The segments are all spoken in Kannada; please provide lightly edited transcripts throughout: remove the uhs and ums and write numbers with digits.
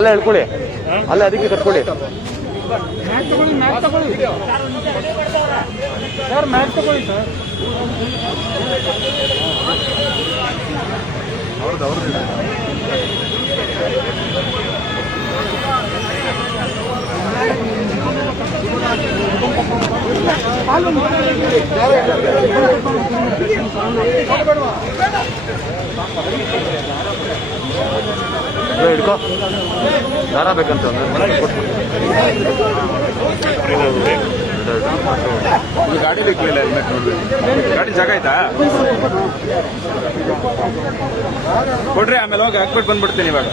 ಅಲ್ಲೇ ಹೇಳ್ಕೊಳ್ಳಿ, ಅಲ್ಲೇ ಅದಕ್ಕೆ ಕಟ್ಕೊಳ್ಳಿ. ಮ್ಯಾಚ್ ತಗೊಳ್ಳಿ ಸರ್, ಮ್ಯಾಚ್ ತಗೊಳ್ಳಿ ಸರ್. ಹಿಡ್ಕೋ, ದಾರ ಬೇಕಂತ ಗಾಡಿ ಇಕ್ಲಿಲ್ಲ, ಹೆಲ್ಮೆಟ್ ನೋಡ್ಬೇಕು. ಗಾಡಿ ಜಾಗ ಆಯ್ತಾ ಕೊಡ್ರಿ, ಆಮೇಲೆ ಹೋಗಿ ಹಾಕ್ಬಿಟ್ಟು ಬಂದ್ಬಿಡ್ತೀನಿ ಇವಾಗ.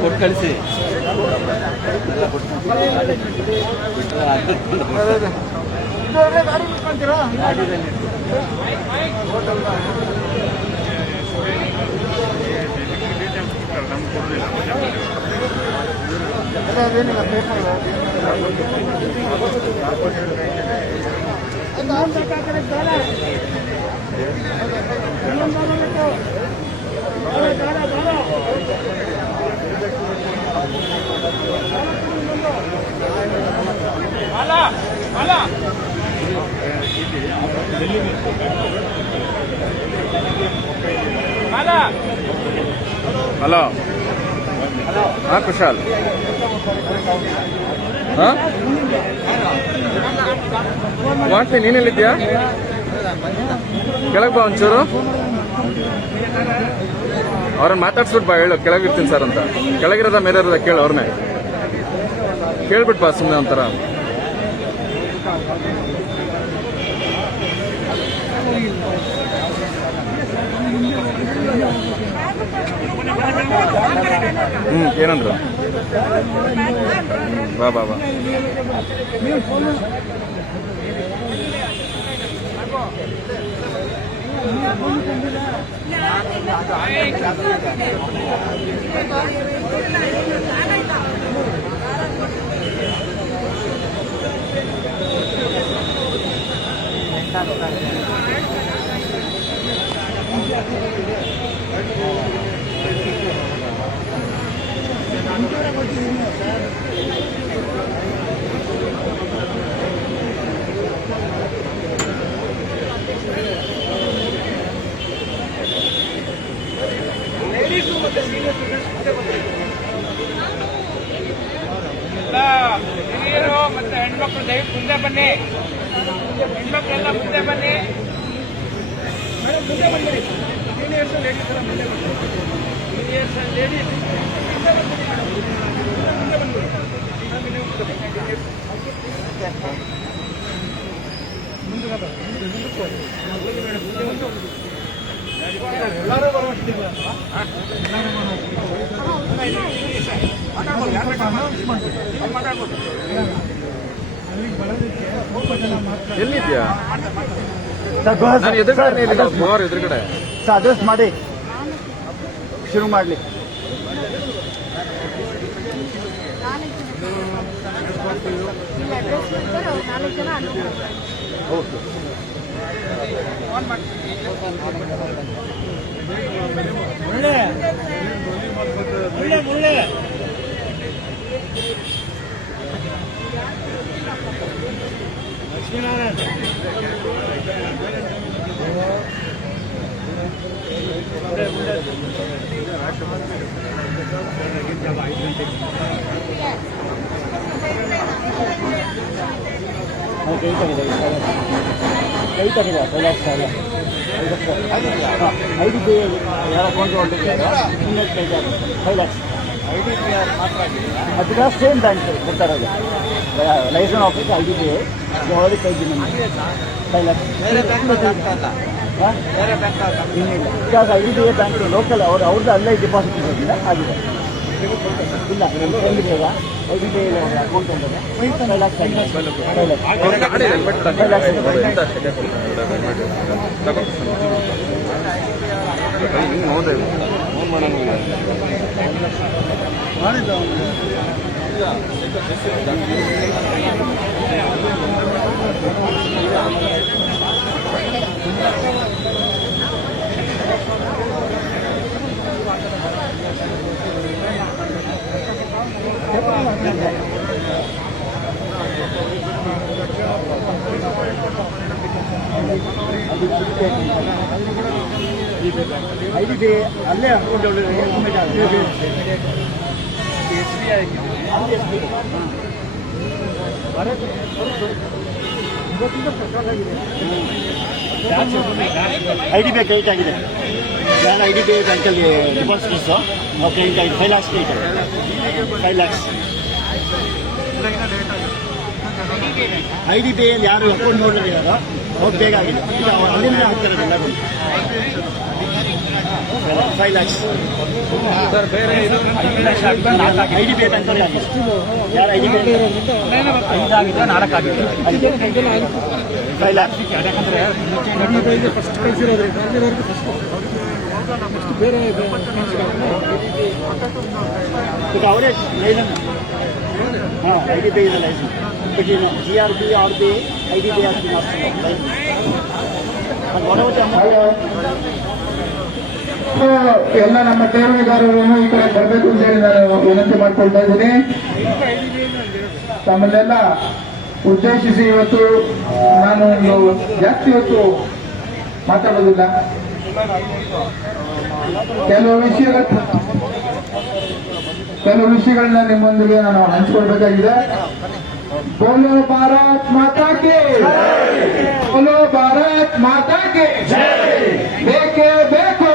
ಕೊಟ್ಟು ಕಳಿಸಿ. ಹಲೋ, ಹಾ ಕುಶಾಲ್, ಮಾಡ್ತೀನಿ. ನೀನೆಲ್ಲಿದ್ಯಾ? ಕೆಳಗೆ ಬಾ ಒಂಚೂರು, ಅವ್ರನ್ನ ಮಾತಾಡ್ಸ್ಬಿಟ್ಟು ಬಾ. ಹೇಳು ಕೆಳಗಿರ್ತೀನಿ ಸರ್ ಅಂತ. ಕೆಳಗಿರೋದ ಮೇಲೆ ಇರೋದ ಕೇಳು, ಅವ್ರನ್ನೇ ಕೇಳ್ಬಿಟ್ಟು ಬಾ ಸುಮ್ಮನೆ ಒಂಥರ. ಏನಂದ್ರು? ಬಾ ಬಾ ಬಾ. ಹಿರಿಯರು ಮತ್ತೆ ಹೆಣ್ಮಕ್ಳು ದಯವಿಟ್ಟು ಮುಂದೆ ಬನ್ನಿ. ಹೆಣ್ಮಕ್ಳೆಲ್ಲ ಮುಂದೆ ಬನ್ನಿ, ಮುಂದೆ ಬಂದ್ಬಿಡಿ. ಸೀನಿಯರ್ಸ್ ಲೇಡೀಸ್ ಎಲ್ಲ ಮುಂದೆ ಬನ್ನಿ. ಸೀನಿಯರ್ಸ್ ಲೇಡೀಸ್ ಮುಂದೆ ಬಂದ್ಬಿಡಿ. ಎಲ್ಲರೂ ಬರುವಷ್ಟಿಲ್ಲ. ಎಲ್ಲಿದ್ಯಾ? ನಾನು ಎದುರುಗಡೆ ಎದುರುಗಡೆ ಅಡ್ರೆಸ್ ಮಾಡಿ ಶುರು ಮಾಡಲಿ. ಲಕ್ಷ್ಮೀನಾರಾಯಣ ಕೈ ತಗಿದೆ ಕೈಲಾಸ ಅಲ್ಲ 5 ಯಾರ ಅಕೌಂಟ್ ಹೊರಟಿದ್ದಾರೆ. 5 lakhs ಅದಕ್ಕೆ ಸೇಮ್ ಬ್ಯಾಂಕ್ ಕೊಡ್ತಾರೆ. ಲೈಸೆನ್ಸ್ ಆಫೀಸ್ IDBI ಆಲ್ರೆಡಿ ಕೈದಿನ 5 lakhs. Because IDBI bank local ಅವ್ರದ್ದು ಅಲ್ಲೇ ಡಿಪಾಸಿಟ್ ಇರೋದ್ರಿಂದ ಆಗಿದೆ. ಇಲ್ಲ ಹೆಂಗಿದೆ ಈಗ IDBI ಅಕೌಂಟ್ ಅಂದರೆ 5 lakhs 5 lakhs ಫೋನ್ ಮಾಡೋಣ ಐಡಿ ಅಲ್ಲೇ ಅಕೌಂಟ್ ಐಡಿ ಬಿ ಕ್ರೆಡಿಟ್ ಆಗಿದೆ. ನಾನು ಐಡಿ ಬಿ ಬ್ಯಾಂಕಲ್ಲಿ ಡಿಪಾಸಿಟ್ಸು ಕ್ರೆಡಿಟ್ ಆಗಿದೆ. 5 lakhs ಕ್ರೆಡಿಟ್ ಆಗಿದೆ. 5 lakhs ಐಡಿ ಬಿ ಯಾರು ಅಕೌಂಟ್ ಹೋಲ್ಡರ್ ಇದ್ದಾರೋ ಅವ್ರು ಬೇಗ ಆಗಿದೆ. ಈಗ ಅಲ್ಲಿಂದ ಆಗ್ತಾರೆ ಎಲ್ಲರೂ. 5 lakhs ಐಡಿ ಬಿ ಬ್ಯಾಂಕಲ್ಲಿ ಆಗಿದೆ. ಯಾರು ಐಡಿ ಬಿ 4 ಆಗಿದೆ. 5 lakhs ಈಗ ಅವರೇ ಲೈಸೆನ್ಸ್ ಐಡಿ ಬಿ ಇದೆ ಲೈಸೆನ್ಸ್. ಬಟ್ ಏನು GRB RB ಐಡಿ ಬಿ ಆಸ್ತಿ ಮಾಡ್ತಾರೆ. ಎಲ್ಲ ನಮ್ಮ ಠೇವಣಿದಾರರು ಈ ಕಡೆ ಬರಬೇಕು ಅಂತ ಹೇಳಿ ನಾನು ವಿನಂತಿ ಮಾಡ್ಕೊಳ್ತಾ ಇದ್ದೀನಿ. ತಮ್ಮನ್ನೆಲ್ಲ ಉದ್ದೇಶಿಸಿ ಇವತ್ತು ನಾನು ಜಾಸ್ತಿ ಹೊತ್ತು ಮಾತಾಡೋದಿಲ್ಲ. ಕೆಲವು ವಿಷಯಗಳನ್ನ ನಿಮ್ಮೊಂದಿಗೆ ನಾನು ಹಂಚಿಕೊಳ್ಬೇಕಾಗಿದೆ. ಬೋಲೋ ಭಾರತ್ ಮಾತಾ ಕೆ, ಬೋಲೋ ಭಾರತ್ ಮಾತಾ ಕೆ, ಬೇಕೇ ಬೇಕು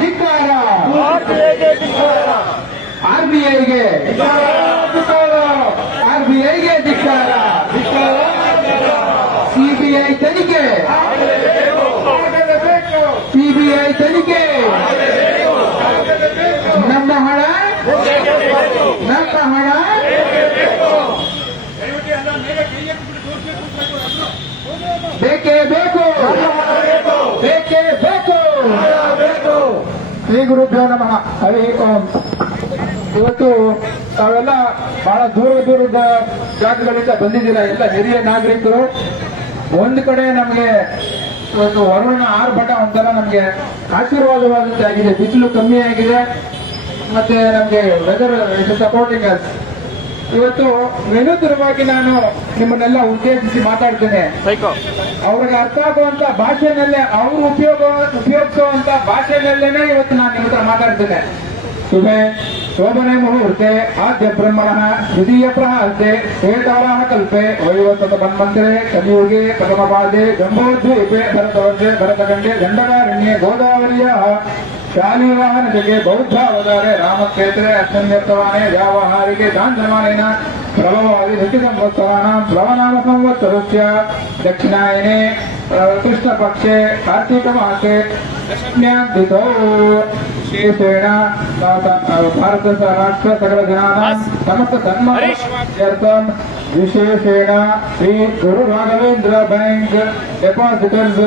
ಧಿಕ್ಕಾರ, RBIಗೆ ಧಿಕ್ಕಾರ, CBI ತನಿಖೆ, ನಮ್ಮ ಹಣ ಬೇಕೇ ಬೇಕು. ಶ್ರೀ ಗುರುಭ್ಯೋ ನಮಃ. ಹರಿ ಓಂ. ಇವತ್ತು ತಾವೆಲ್ಲ ಬಹಳ ದೂರದ ಜಾಗಗಳಿಂದ ಬಂದಿದ್ದೀರಾ. ಎಲ್ಲ ಹಿರಿಯ ನಾಗರಿಕರು. ಒಂದು ಕಡೆ ನಮಗೆ ಇವತ್ತು ವರುಣ ಆರ್ಭಟ ಒಂಥರ ನಮಗೆ ಆಶೀರ್ವಾದವಾದಂತಾಗಿದೆ. ಬಿಸಿಲು ಕಮ್ಮಿ ಆಗಿದೆ, ಮತ್ತೆ ನಮಗೆ ವೆದರ್ ಇಟ್ ಸಪೋರ್ಟಿಂಗ್ ಅಸ್. ಇವತ್ತು ವಿನೂತನವಾಗಿ ನಾನು ನಿಮ್ಮನ್ನೆಲ್ಲ ಉದ್ದೇಶಿಸಿ ಮಾತಾಡ್ತೇನೆ. ಅವ್ರಿಗೆ ಅರ್ಥ ಆಗುವಂತ ಭಾಷೆನಲ್ಲೇ, ಅವರು ಉಪಯೋಗಿಸುವಂತ ಭಾಷೆನಲ್ಲೇನೆ ಇವತ್ತು ನಾನು ನಿಮ್ಮ ಹತ್ರ ಮಾತಾಡ್ತೇನೆ. ಶೋಭನೆ ಮುಹೂರ್ತೆ ಆದ್ಯ ಬ್ರಹ್ಮಣ ದ್ವಿತೀಯ ಪ್ರಹಾರ್ತೆ ಶ್ವೇತಾರಾಮ ಕಲ್ಪೆ ವೈವತ ಮನ್ಮಂತ್ರೆ ಕಲಿಯುಗೆ ಪ್ರಥಮಪಾದೆ ಜಂಬೋದ್ವೀಪೆ ಭರತವಂಶೆ ಭರತಖಂಡೆ ದಂಡಕಾರಣ್ಯೆ ಗೋದಾವರಿಯ ಶಾಲಿವಾಹನ ಜಗೆ ಬೌದ್ಧಾವತಾರೆ ರಾಮಕ್ಷೇತ್ರೆ ಅಶ್ವನ್ಯರ್ಥವಾನೆ ವ್ಯಾವಹಾರಿಗೆ ದಾಂಧಮಾನೇನ ಪ್ರಭವವಾಗಿ ಋಷಿ ಸಂವತ್ಸರಾಣ ಪ್ಲವನಾಮ ಸಂವತ್ಸರಸ್ಯ ದಕ್ಷಿಣಾಯನೆ ಕೃಷ್ಣ ಪಕ್ಷೆ ಕಾರ್ತಿಕ ಮಾಸೆ ದಶಮ್ಯಾಂತಿಥೌ ವಿಶೇಷೇಣ ಭಾರತ ರಾಷ್ಟ್ರ ಸಕಲ ಜನಾನಾಂ ಸಮಸ್ತ ಸನ್ಮಾನಾರ್ಥಂ ವಿಶೇಷೇಣ ಶ್ರೀ ಗುರು ರಾಘವೇಂದ್ರ ಬ್ಯಾಂಕ್ ಡೆಪಾಸಿಟರ್ಸ್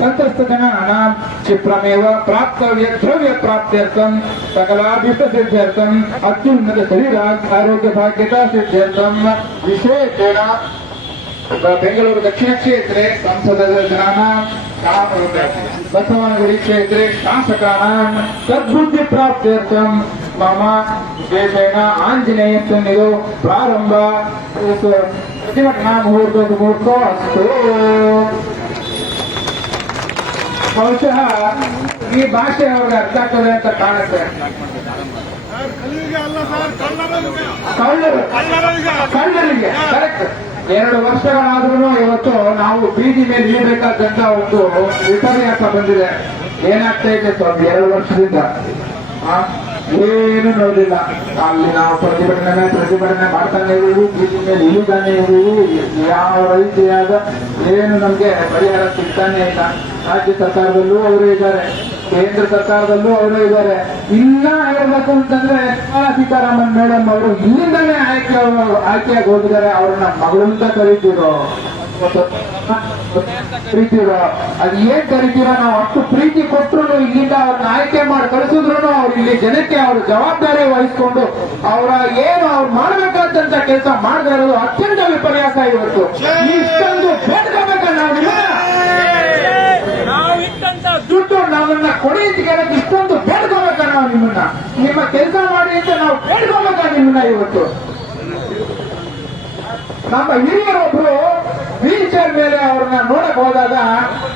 ಸಂತಸ್ಥ ಜನಾನಾಂ ಕ್ಷಿಪ್ರಮೇವ ಪ್ರಾಪ್ತವ್ಯ ದ್ರವ್ಯ ಪ್ರಾಪ್ತ್ಯರ್ಥಂ ಸಕಲಾಭೀಷ್ಟ ಸಿದ್ಧ್ಯರ್ಥಂ ಅತ್ಯುನ್ನತ ಶರೀರ ಆರೋಗ್ಯ ಭಾಗ್ಯತಾ ಸಿದ್ಧ್ಯರ್ಥಂ ವಿಶೇಷೇಣ ಬೆಂಗಳೂರು ದಕ್ಷಿಣ ಕ್ಷೇತ್ರೆ ಸಂಸದರ ಜನಾನಾಂ ಬಸವನಗುಡಿ ಕ್ಷೇತ್ರೆ ಶಾಸಕಾನಾಂ ಸದ್ಬುದ್ಧಿ ಪ್ರಾಪ್ತ್ಯರ್ಥಂ ಮಮ ವಿಶೇಷೇಣ ಆಂಜನೇಯ ಸನ್ನಿಧೋ ಪ್ರಾರಂಭ ಪ್ರತಿಭಟನಾ ಮುಹೂರ್ತೋ ಅಸ್ತು. ಬಹುಶಃ ಈ ಭಾಷೆ ಅವ್ರಿಗೆ ಅರ್ಥ ಆಗ್ತದೆ ಅಂತ ಕಾಣುತ್ತೆ. ಕಳ್ಳರಿಗೆ ಕರೆಕ್ಟ್. 2 ವರ್ಷಗಳಾದ್ರೂ ಇವತ್ತು ನಾವು ಬೀದಿ ಮೇಲೆ ಇಳಿಬೇಕಾದಂತ ಒಂದು ವಿಪರ್ಯಾಸ ಬಂದಿದೆ. ಏನಾಗ್ತಾ ಇದೆ ಸ್ವಾಮಿ 2 ವರ್ಷದಿಂದ ಏನು ನೋಡಿಲ್ಲ. ಅಲ್ಲಿ ನಾವು ಪ್ರತಿಭಟನೆ ಮಾಡ್ತಾನೆ ಇದ್ದೀವಿ, ಬೀದಿ ಮೇಲೆ ಇಳಿತಾನೆ ಇದ್ದೀವಿ. ಯಾವ ರೀತಿಯಾದ ಏನು ನಮ್ಗೆ ಪರಿಹಾರ ಸಿಗ್ತಾನೆ ಇಲ್ಲ. ರಾಜ್ಯ ಸರ್ಕಾರದಲ್ಲೂ ಅವರು ಇದ್ದಾರೆ, ಕೇಂದ್ರ ಸರ್ಕಾರದಲ್ಲೂ ಅವರು ಇದ್ದಾರೆ. ಇನ್ನ ಹೇಳ್ಬೇಕು ಅಂತಂದ್ರೆ ನಿರ್ಮಲಾ ಸೀತಾರಾಮನ್ ಮೇಡಮ್ ಅವರು ಇಲ್ಲಿಂದಲೇ ಆಯ್ಕೆಯಾಗಿ ಹೋಗಿದ್ದಾರೆ. ಅವ್ರನ್ನ ಮಗಳು ಅಂತ ಕರೀತಿರೋ ಪ್ರೀತಿರೋ ಅದು ಏನ್ ಕರಿತೀರೋ ನಾವು ಅಷ್ಟು ಪ್ರೀತಿ ಕೊಟ್ಟರು ಇಲ್ಲಿಂದ ಅವ್ರನ್ನ ಆಯ್ಕೆ ಮಾಡಿ ಕಳಿಸಿದ್ರು ಅವ್ರು ಇಲ್ಲಿ ಜನಕ್ಕೆ ಅವ್ರ ಜವಾಬ್ದಾರಿ ವಹಿಸ್ಕೊಂಡು ಅವರ ಏನು ಅವ್ರು ಮಾಡ್ಬೇಕಾದಂತ ಕೆಲಸ ಮಾಡದೇ ಇರೋದು ಅತ್ಯಂತ ವಿಪರ್ಯಾಸ ಇವತ್ತು. ಇಷ್ಟೊಂದು ಬೇಡ್ಕೋಬೇಕ ನಾವು ದುಡ್ಡು ನಮ್ಮನ್ನ ಕೊಡಿ ಅಂತ ಕೇಳಕ್ಕೆ ಇಷ್ಟೊಂದು ಬೇಡ್ಕೋಬೇಕ ನಾವು ನಿಮ್ಮನ್ನ, ನಿಮ್ಮ ಕೆಲಸ ಮಾಡಿ ಅಂತ ನಾವು ಬೇಡ್ಕೋಬೇಕ ನಿಮ್ಮನ್ನ ಇವತ್ತು. ನಮ್ಮ ಹಿರಿಯರೊಬ್ರು ವೀಲ್ ಚೇರ್ ಮೇಲೆ ಅವ್ರನ್ನ ನೋಡಕ್ ಹೋದಾಗ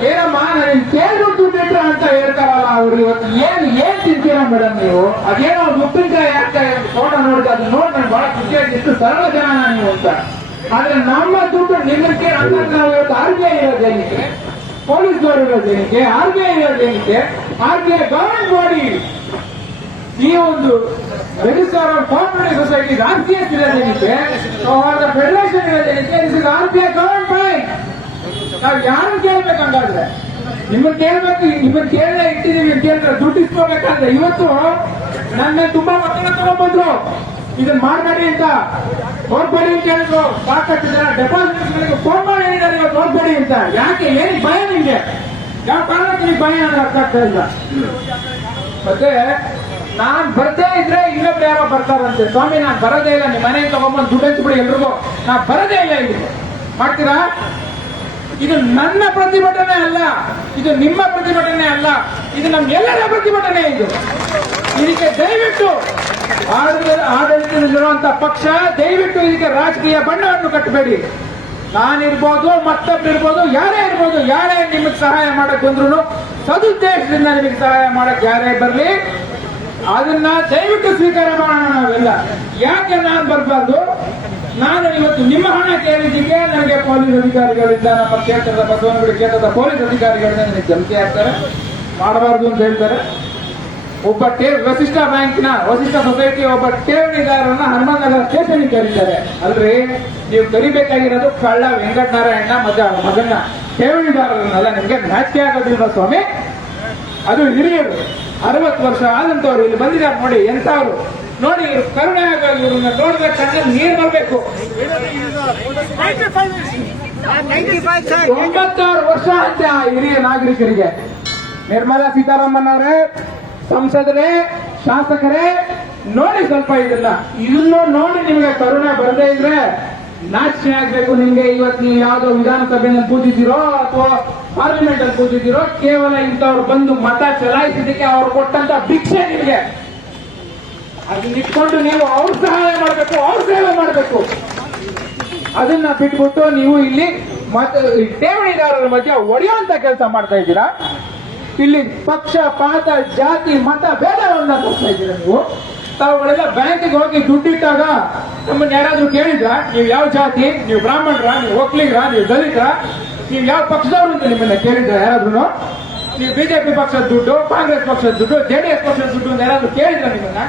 ಏನಮ್ಮ ನಾನು ಕೇಳು ದುಡ್ಡಿಟ್ರ ಅಂತ ಹೇಳ್ತಾರಲ್ಲ ಅವ್ರು ಇವತ್ತು ಏನ್ ತಿಂತೀರಾ ಮೇಡಮ್ ನೀವು, ಅದೇನೋ ಉಪ್ಪಿನಕಾಯಿ ಹಾಕ್ತಾರೆ ಫೋಟೋ ನೋಡಿದ್ರೆ ಅದು ನೋಡಿ ನನ್ಗೆ ಬಹಳ ಖುಷಿಯಾಗಿ ಎಷ್ಟು ಸರಳ ಜನ ನೀವು ಅಂತ. ಆದ್ರೆ ನಮ್ಮ ದುಡ್ಡು ನಿಮ್ಮಕ್ಕೆ ಅಂದ್ರೆ ನಾವು ಇವತ್ತು RBI ಇರೋದೇನಿಕ್ಕೆ, ಪೊಲೀಸ್ನವರು ಇರೋದೇನಿಕ್ಕೆ, RBI ಇರೋದೇನಿಕ್ಕೆ, RBI ಗವರ್ಮೆಂಟ್ ಬಾಡಿ, ಈ ಒಂದು register of cooperative society RCS ಇರೋದೇನಿಕ್ಕೆ, ಫೆಡರೇಷನ್ ಇರೋದೇನಿಕ್ಕೆ, RBI ಗವರ್ಮೆಂಟ್ ಬ್ಯಾಂಕ್. ನಾವು ಯಾರು ಕೇಳ್ಬೇಕಂಗಾದ್ರೆ ನಿಮ್ಮನ್ನ ಕೇಳ್ಬೇಕು, ನಿಮ್ಮನ್ನ ಕೇಳಲೇ ಇಟ್ಟಿದ್ದೀವಿ ಕೇಳಿದ್ರೆ ದುಡ್ಡು ಇಸ್ಕೋಬೇಕಾದ್ರೆ ಇವತ್ತು ನನ್ನ ತುಂಬಾ ಒತ್ತಡ ತಗೊಂಡ್ಬಂದ್ರು ಇದನ್ನ ಮಾಡಬೇಡಿ ಅಂತ, ನೋಡ್ಬೇಡಿ ಅಂತ ಹೇಳಿದ್ರು. ಸಾಕಷ್ಟು ಜನ ಡೆಪಾಸಿಟ್ಗಳಿಗೆ ಫೋನ್ ಮಾಡಿ ಹೇಳಿದ್ದಾರೆ ಇವತ್ತು ನೋಡ್ಬೇಡಿ ಅಂತ. ಯಾಕೆ ಏನಿಗೆ ಭಯ ನಿಮ್ಗೆ, ಯಾವ ಕಾರಣಕ್ಕೆ ನಿಮ್ಗೆ ಭಯ ಅನ್ನೋದು ಅರ್ಥ ಆಗ್ತಾ ಇಲ್ಲ. ಮತ್ತೆ ನಾನ್ ಬರ್ದೇ ಇದ್ರೆ ಇನ್ನೊಬ್ರು ಯಾರೋ ಬರ್ತಾರಂತೆ, ಸ್ವಾಮಿ ನಾನ್ ಬರೋದೇ ಇಲ್ಲ, ನಿಮ್ಮ ಮನೆಗೆ ತಗೊಂಡ್ಬಂದು ದುಡ್ಡು ಹಂಚ್ಬಿಡಿ ಎಲ್ರಿಗೂ, ನಾ ಬರೋದೇ ಇಲ್ಲ ಇಲ್ಲಿ ಮಾಡ್ತೀರಾ? ಇದು ನನ್ನ ಪ್ರತಿಭಟನೆ ಅಲ್ಲ, ಇದು ನಿಮ್ಮ ಪ್ರತಿಭಟನೆ ಅಲ್ಲ, ಇದು ನಮ್ಗೆಲ್ಲರ ಪ್ರತಿಭಟನೆ. ಇದಕ್ಕೆ ದಯವಿಟ್ಟು ಆಡಳಿತದಲ್ಲಿರುವಂತಹ ಪಕ್ಷ ದಯವಿಟ್ಟು ಇದಕ್ಕೆ ರಾಜಕೀಯ ಬಣ್ಣವನ್ನು ಕಟ್ಟಬೇಡಿ. ನಾನಿರ್ಬೋದು, ಮತ್ತೊಬ್ಬಿರ್ಬೋದು, ಯಾರೇ ಇರ್ಬೋದು, ಯಾರೇ ನಿಮಗೆ ಸಹಾಯ ಮಾಡಕ್ ಬಂದ್ರು ಸದುದ್ದೇಶದಿಂದ ನಿಮಗೆ ಸಹಾಯ ಮಾಡಕ್ ಯಾರೇ ಬರ್ಲಿ ಅದನ್ನ ದಯವಿಟ್ಟು ಸ್ವೀಕಾರ ಮಾಡೋಣ ನಾವೆಲ್ಲ. ಯಾಕೆ ನಾನು ಬರಬಾರ್ದು? ನಾನು ಇವತ್ತು ನಿಮ್ಮ ಹಣ ಕೇಳಿದ್ದಕ್ಕೆ ನನಗೆ ಪೊಲೀಸ್ ಅಧಿಕಾರಿಗಳಿಂದ, ನಮ್ಮ ಕ್ಷೇತ್ರದ ಬಸವನಗುಡಿ ಕ್ಷೇತ್ರದ ಪೊಲೀಸ್ ಅಧಿಕಾರಿಗಳಿಂದ ನನಗೆ ಧಮಕಿ ಹಾಕ್ತಾರೆ, ಮಾಡಬಾರ್ದು ಅಂತ ಹೇಳ್ತಾರೆ. ಒಬ್ಬ ವಸಿಷ್ಠ ಬ್ಯಾಂಕ್ನ ವಸಿಷ್ಠ ಸೊಸೈಟಿ ಒಬ್ಬ ಠೇವಣಿದಾರರನ್ನ ಹನುಮಂತನಗರ ಸ್ಟೇಷನ್ಗೆ ಕರೀತಾರೆ. ಅಲ್ರಿ, ನೀವು ಕರಿಬೇಕಾಗಿರೋದು ಕಳ್ಳ ವೆಂಕಟನಾರಾಯಣ ಮಗನ್ನ ಠೇವಣಿದಾರರನ್ನೆಲ್ಲ. ನಿಮ್ಗೆ ನಾಚಿಕೆ ಆಗೋದಿಲ್ಲ ಸ್ವಾಮಿ? ಅದು ಹಿರಿಯರು 60 ವರ್ಷ ಆದಂತವ್ರು ಇಲ್ಲಿ ಬಂದಿದ್ದಾರೆ ನೋಡಿ, ಎಂತವ್ರು ನೋಡಿ, ಇವ್ರು ಕರುಣೆ ಆಗೋದು, ಇವ್ರನ್ನ ನೋಡಿದ್ರೆ ಕಣ್ಣಲ್ಲಿ ನೀರು ಬರಬೇಕು. 96 ವರ್ಷ ಅಂತೆ ಆ ಹಿರಿಯ ನಾಗರಿಕರಿಗೆ. ನಿರ್ಮಲಾ ಸೀತಾರಾಮನ್ ಅವರೇ, ಸಂಸದರೇ, ಶಾಸಕರೇ, ನೋಡಿ ಸ್ವಲ್ಪ ಇದನ್ನು ನೋಡಿ ನಿಮಗೆ ಕರುಣೆ ಬರದೇ ಇದ್ರೆ ನಾಚಿಕೆ ಆಗ್ಬೇಕು ನಿಮ್ಗೆ. ಇವತ್ತು ನೀವು ಯಾವ್ದೋ ವಿಧಾನಸಭೆಯಲ್ಲಿ ಕೂತಿದ್ದೀರೋ ಅಥವಾ ಪಾರ್ಲಿಮೆಂಟ್ ಅಲ್ಲಿ ಕೂತಿದ್ದೀರೋ, ಕೇವಲ ಇಂಥವ್ರು ಬಂದು ಮತ ಚಲಾಯಿಸಿದ್ದಕ್ಕೆ ಅವ್ರು ಕೊಟ್ಟಂತ ಭಿಕ್ಷೆ ನಿಮಗೆ. ಅದನ್ನ ಇಟ್ಕೊಂಡು ನೀವು ಅವ್ರ ಸಹಾಯ ಮಾಡಬೇಕು, ಅವ್ರ ಸೇವೆ ಮಾಡಬೇಕು. ಅದನ್ನ ಬಿಟ್ಬಿಟ್ಟು ನೀವು ಇಲ್ಲಿ ಠೇವಣಿದಾರರ ಮಧ್ಯೆ ಒಡೆಯುವಂತ ಕೆಲಸ ಮಾಡ್ತಾ ಇದ್ದೀರಾ. ಇಲ್ಲಿ ಪಕ್ಷ ಪಾತ ಜಾತಿ ಮತ ಭೇದವನ್ನ ತೋರಿಸ್ತಾ ಇದ್ದೀರಾ ನೀವು. ತಾವುಗಳೆಲ್ಲ ಬ್ಯಾಂಕಿಗೆ ಹೋಗಿ ದುಡ್ಡಿಟ್ಟಾಗ ನಮ್ಮನ್ನ ಯಾರಾದ್ರೂ ಕೇಳಿದ್ರ ನೀವು ಯಾವ ಜಾತಿ, ನೀವು ಬ್ರಾಹ್ಮಣರ, ನೀವು ಒಕ್ಕಲಿಗರ, ನೀವು ದಲಿತರ, ನೀವು ಯಾವ ಪಕ್ಷದವರು ಅಂತ ನಿಮ್ಮನ್ನ ಕೇಳಿದ್ರ ಯಾರಾದ್ರೂ? ನೀವು ಬಿಜೆಪಿ ಪಕ್ಷದ ದುಡ್ಡು, ಕಾಂಗ್ರೆಸ್ ಪಕ್ಷದ ದುಡ್ಡು, JDS ಪಕ್ಷದ ದುಡ್ಡು ಅಂತ ಯಾರಾದ್ರೂ ಕೇಳಿದ್ರ ನಿಮ್ಮನ್ನ?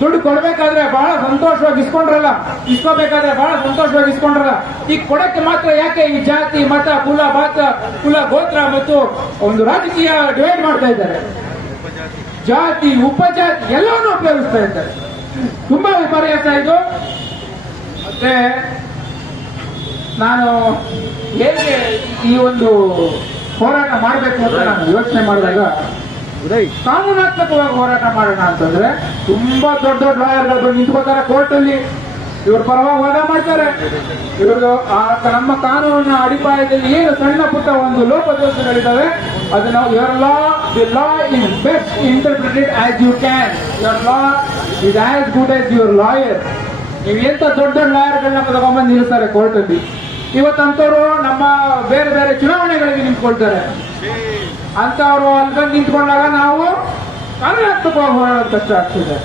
ದುಡ್ಡು ಕೊಡ್ಬೇಕಾದ್ರೆ ಬಹಳ ಸಂತೋಷವಾಗಿ ಇಸ್ಕೊಂಡ್ರಲ್ಲ, ಇಸ್ಕೋಬೇಕಾದ್ರೆ ಬಹಳ ಸಂತೋಷವಾಗಿ ಇಸ್ಕೊಂಡ್ರಲ್ಲ. ಈಗ ಕೊಡಕ್ಕೆ ಮಾತ್ರ ಯಾಕೆ ಈ ಜಾತಿ ಮತ ಕುಲ ಗೋತ್ರ ಮತ್ತು ಒಂದು ರಾಜಕೀಯ ಡಿವೈಡ್ ಮಾಡ್ತಾ ಇದ್ದಾರೆ? ಜಾತಿ ಉಪಜಾತಿ ಎಲ್ಲವನ್ನೂ ಉಪಯೋಗಿಸ್ತಾ ಇದ್ದಾರೆ. ತುಂಬಾ ವಿಪರ್ಯಾಸ ಇದು. ಮತ್ತೆ ನಾನು ಹೇಗೆ ಈ ಒಂದು ಹೋರಾಟ ಮಾಡಬೇಕು ಅಂತ ನಾನು ಯೋಚನೆ ಮಾಡಿದಾಗ, ಕಾನೂನಾತ್ಮಕವಾಗಿ ಹೋರಾಟ ಮಾಡೋಣ ಅಂತಂದ್ರೆ ತುಂಬಾ ದೊಡ್ಡ ದೊಡ್ಡ ಲಾಯರ್ಗಳು ಬಂದು ನಿಂತ್ಕೋತಾರೆ ಕೋರ್ಟ್ ಅಲ್ಲಿ, ಇವ್ರ ಪರವಾಗಿ ವಾದ ಮಾಡ್ತಾರೆ. ಇವ್ರದ್ದು ನಮ್ಮ ಕಾನೂನಿನ ಅಡಿಪಾಯದಲ್ಲಿ ಏನು ಸಣ್ಣ ಪುಟ್ಟ ಒಂದು ಲೋಪದೋಷಗಳಿದ್ದಾವೆ ಅದನ್ನ the law is best interpreted as you can, your law is as good as your lawyer. ನೀವು ಎಂತ ದೊಡ್ಡ ದೊಡ್ಡ ಲಾಯರ್ಗಳನ್ನ ತಗೊಂಡ್ಬಂದು ನಿಲ್ಲಿಸ್ತಾರೆ ಕೋರ್ಟ್ ಅಲ್ಲಿ. ಇವತ್ತಂತವ್ರು ನಮ್ಮ ಬೇರೆ ಬೇರೆ ಚುನಾವಣೆಗಳಿಗೆ ನಿಂತ್ಕೊಳ್ತಾರೆ. ಅಂತವ್ರು ಅಲ್ಲಿ ಬಂದು ನಿಂತ್ಕೊಂಡಾಗ ನಾವು ಕಾನೂನಾತ್ಮಕವಾಗಿ ಹೋರಾಡೋದು ಕಷ್ಟ ಆಗ್ತದೆ.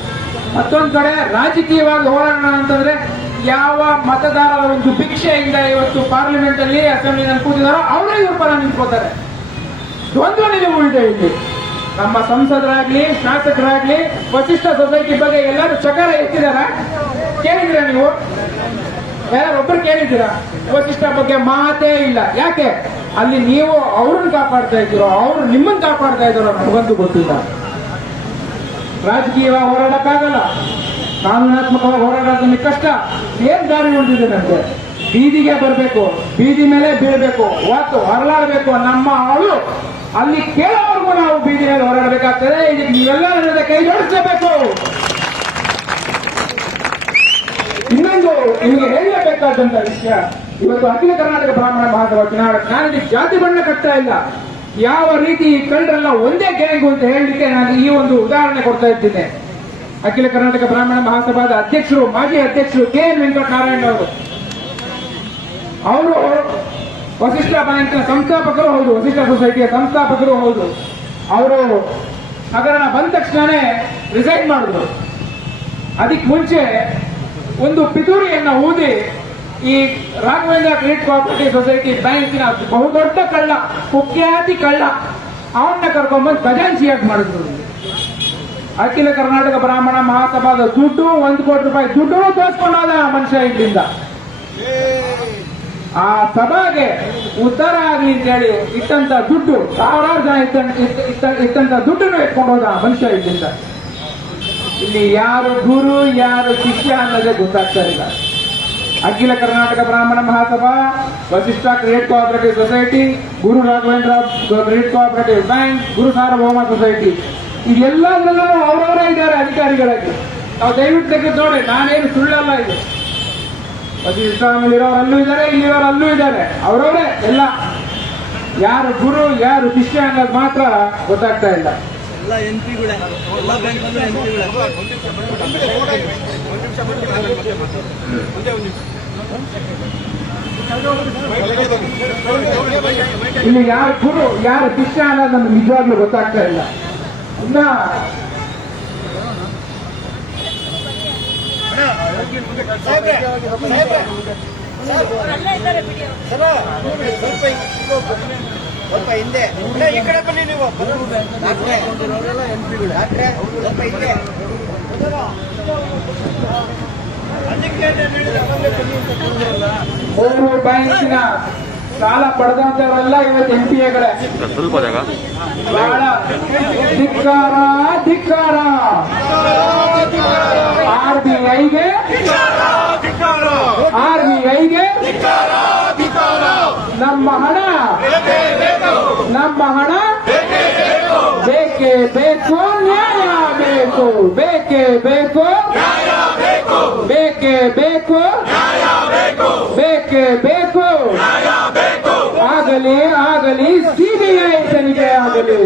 ಮತ್ತೊಂದ್ ಕಡೆ ರಾಜಕೀಯವಾಗಿ ಹೋರಾಡೋಣ ಅಂತಂದ್ರೆ ಯಾವ ಮತದಾರರ ಒಂದು ಭಿಕ್ಷೆಯಿಂದ ಇವತ್ತು ಪಾರ್ಲಿಮೆಂಟ್ ಅಲ್ಲಿ ಅಸೆಂಬ್ಲಿನಲ್ಲಿ ಕೂತಿದಾರೋ ಅವರೇ ಇವ್ರ ಪರ ನಿಂತ್ಕೋತಾರೆ. ದ್ವಂದ್ವ ನಿಲುವು ಇದೆ ಇಲ್ಲಿ. ನಮ್ಮ ಸಂಸದರಾಗ್ಲಿ ಶಾಸಕರಾಗ್ಲಿ ವಸಿಷ್ಠ ಸೊಸೈಟಿ ಬಗ್ಗೆ ಎಲ್ಲರೂ ಚಕಾರ ಎತ್ತಿದಾರ? ಕೇಳಿದ್ದೀರಾ ನೀವು? ಯಾರೊಬ್ಬರು ಕೇಳಿದ್ದೀರಾ? ವಸಿಷ್ಠ ಬಗ್ಗೆ ಮಾತೇ ಇಲ್ಲ. ಯಾಕೆ? ಅಲ್ಲಿ ನೀವು ಅವ್ರನ್ನ ಕಾಪಾಡ್ತಾ ಇದ್ದೀರೋ, ಅವ್ರು ನಿಮ್ಮನ್ನ ಕಾಪಾಡ್ತಾ ಇದ್ದಾರೋ ನನಗಂತೂ ಗೊತ್ತಿಲ್ಲ. ರಾಜಕೀಯವಾಗಿ ಹೋರಾಡಕ್ಕಾಗಲ್ಲ, ಕಾನೂನಾತ್ಮಕವಾಗಿ ಹೋರಾಡೋದಕ್ಕೆ ಕಷ್ಟ. ಏನ್ ದಾರಿ ಉಳಿದಿದೆ ನನಗೆ? ಬೀದಿಗೆ ಬರಬೇಕು, ಬೀದಿ ಮೇಲೆ ಬೀಳ್ಬೇಕು, ಒತ್ತು ಹೊರಲಾಡಬೇಕು. ನಮ್ಮ ಹಾಳು ಅಲ್ಲಿ ಕೇಳೋವರೆಗೂ ನಾವು ಬೀದಿ ಮೇಲೆ ಹೊರಡಬೇಕಾಗ್ತದೆ. ಇದಕ್ಕೆ ನೀವೆಲ್ಲ ನನ್ನ ಕೈ ಜೋಡಿಸಲೇಬೇಕು. ಇನ್ನೊಂದು ನಿಮಗೆ ಹೇಳಲೇಬೇಕಾದಂತ ವಿಷಯ, ಇವತ್ತು ಅಖಿಲ ಕರ್ನಾಟಕ ಬ್ರಾಹ್ಮಣ ಮಹಾಸಭಾ ಚುನಾವಣೆ, ನಾನು ಇದಕ್ಕೆ ಜಾತಿ ಬಣ್ಣ ಕಟ್ತಾ ಇಲ್ಲ. ಯಾವ ರೀತಿ ಈ ಕಳ್ಳರೆಲ್ಲ ಒಂದೇ ಗ್ಯಾಂಗು ಅಂತ ಹೇಳಲಿಕ್ಕೆ ನಾನು ಈ ಒಂದು ಉದಾಹರಣೆ ಕೊಡ್ತಾ ಇದ್ದೇನೆ. ಅಖಿಲ ಕರ್ನಾಟಕ ಬ್ರಾಹ್ಮಣ ಮಹಾಸಭಾದ ಅಧ್ಯಕ್ಷರು, ಮಾಜಿ ಅಧ್ಯಕ್ಷರು KN ವೆಂಕಟನಾರಾಯಣ ಅವರು ವಸಿಷ್ಠ ಬ್ಯಾಂಕ್ನ ಸಂಸ್ಥಾಪಕರು ಹೌದು, ವಸಿಷ್ಠ ಸೊಸೈಟಿಯ ಸಂಸ್ಥಾಪಕರು ಹೌದು. ಅವರು ಹಗರಣ ಬಂದ ತಕ್ಷಣನೇ ರಿಸೈನ್ ಮಾಡಿದ್ರು. ಅದಕ್ಕೆ ಮುಂಚೆ ಒಂದು ಪಿತೂರಿಯನ್ನ ಊದಿ ಈ ರಾಘವೇಂದ್ರ ಕ್ರೆಡಿಟ್ ಕೋಆಪರೇಟಿವ್ ಸೊಸೈಟಿ ಬ್ಯಾಂಕಿನ ಬಹುದೊಡ್ಡ ಕಳ್ಳ, ಕುಖ್ಯಾತಿ ಕಳ್ಳ, ಅವನ್ನ ಕರ್ಕೊಂಡ್ಬಂದು ಖಜಾಂಚಿಯಾಗಿ ಮಾಡಿದ್ರು. ಅಖಿಲ ಕರ್ನಾಟಕ ಬ್ರಾಹ್ಮಣ ಮಹಾಸಭಾದ ದುಡ್ಡು, 1 ಕೋಟಿ ರೂಪಾಯಿ ದುಡ್ಡು ತೋರಿಸ್ಕೊಂಡಾದ ಮನುಷ್ಯ ಇಲ್ಲಿಂದ. ಆ ಸಭಾಗೆ ಉದ್ಧಾರ ಆಗಲಿ ಅಂತೇಳಿ ಇಟ್ಟಂತ ದುಡ್ಡು, ಸಾವಿರಾರು ಜನ ಇಟ್ಟಂತ ದುಡ್ಡನ್ನು ಇಟ್ಕೊಂಡು ಹೋದ ಮನುಷ್ಯ ಇಲ್ಲಿಂದ. ಇಲ್ಲಿ ಯಾರು ಗುರು ಯಾರು ಶಿಷ್ಯ ಅನ್ನೋದೇ ಗೊತ್ತಾಗ್ತಾ ಇಲ್ಲ. Akhila Karnataka Brahmana Mahasabha, Vasishtha credit cooperative society, Guru Raghavendra credit cooperative bank, Guru Sarvabhouma society, ಇದೆಲ್ಲದರಲ್ಲೂ ಅವರವರೇ ಇದ್ದಾರೆ ಅಧಿಕಾರಿಗಳಾಗಿ. ನಾವು ದಯವಿಟ್ಟು ತೆಗೆದು ನೋಡಿ, ನಾನೇನು ಸುಳ್ಳಲ್ಲ. ಇದು ವಸಿಷ್ಠರಲ್ಲಿರೋರು ಅಲ್ಲೂ ಇದ್ದಾರೆ, ಇಲ್ಲಿರೋರು ಅಲ್ಲೂ ಇದ್ದಾರೆ, ಅವರವರೇ ಎಲ್ಲ. ಯಾರು ಗುರು ಯಾರು ಶಿಷ್ಯ ಅನ್ನೋದು ಮಾತ್ರ ಗೊತ್ತಾಗ್ತಾ ಇಲ್ಲ. ಎಲ್ಲ MP ಗಳೇ, ಎಲ್ಲ ಬ್ಯಾಂಕ್ MP ಇಲ್ಲಿ ಯಾರು ಗುರು ಯಾರು ಶಿಷ್ಯ ಅನ್ನೋದು ನಮ್ಗೆ ನಿಜವಾಗ್ಲೂ ಗೊತ್ತಾಗ್ತಾ ಇಲ್ಲ. ಇನ್ನ ಸ್ವಲ್ಪ ಹಿಂದೆ ಈ ಕಡೆ ಬನ್ನಿ ನೀವು. ಸ್ವಲ್ಪ ಹಿಂದೆ ಮೂರು ಬ್ಯಾಂಕಿನ ಸಾಲ ಪಡೆದಂತವರೆಲ್ಲ ಇವತ್ತು MPAಗಳೇ. ಸ್ವಲ್ಪ ಜಾಗ ಬಹಳ ಧಿಕ್ಕಾರ ಧಿಕ್ಕಾರ. RBIಗೆ ನಮ್ಮ ಹಣ ಬೇಕೇ ಬೇಕು, ನ್ಯಾಯ ಬೇಕು, ಬೇಕೇ ಬೇಕು, ಬೇಕೇ ಬೇಕು, ಬೇಕೇ ಬೇಕು. ಆಗಲಿ CBI ತನಿಖೆ ಆಗಲಿ,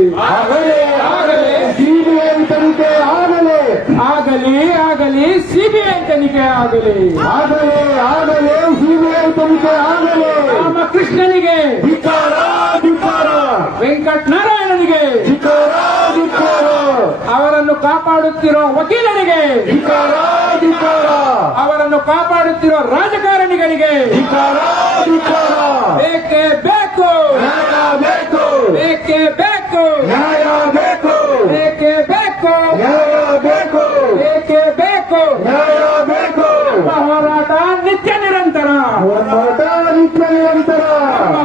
CBI ತನಿಖೆ ಆಗಲಿ, CBI ತನಿಖೆ ಆಗಲಿ, CBI ತನಿಖೆ ಆಗಲಿ. ರಾಮಕೃಷ್ಣನಿಗೆ ವೆಂಕಟನಾರಾಯಣನಿಗೆ ಅವರನ್ನು ಕಾಪಾಡುತ್ತಿರೋ ವಕೀಲರಿಗೆ, ಅವರನ್ನು ಕಾಪಾಡುತ್ತಿರೋ ರಾಜಕಾರಣಿಗಳಿಗೆ ಬೇಕೇ ಬೇಕು, ಬೇಕೇ ಬೇಕು, ಬೇಕೇ ಬೇಕು, ಬೇಕೇ ಬೇಕು. ಹೋರಾಟ ನಿತ್ಯ ನಿರಂತರ,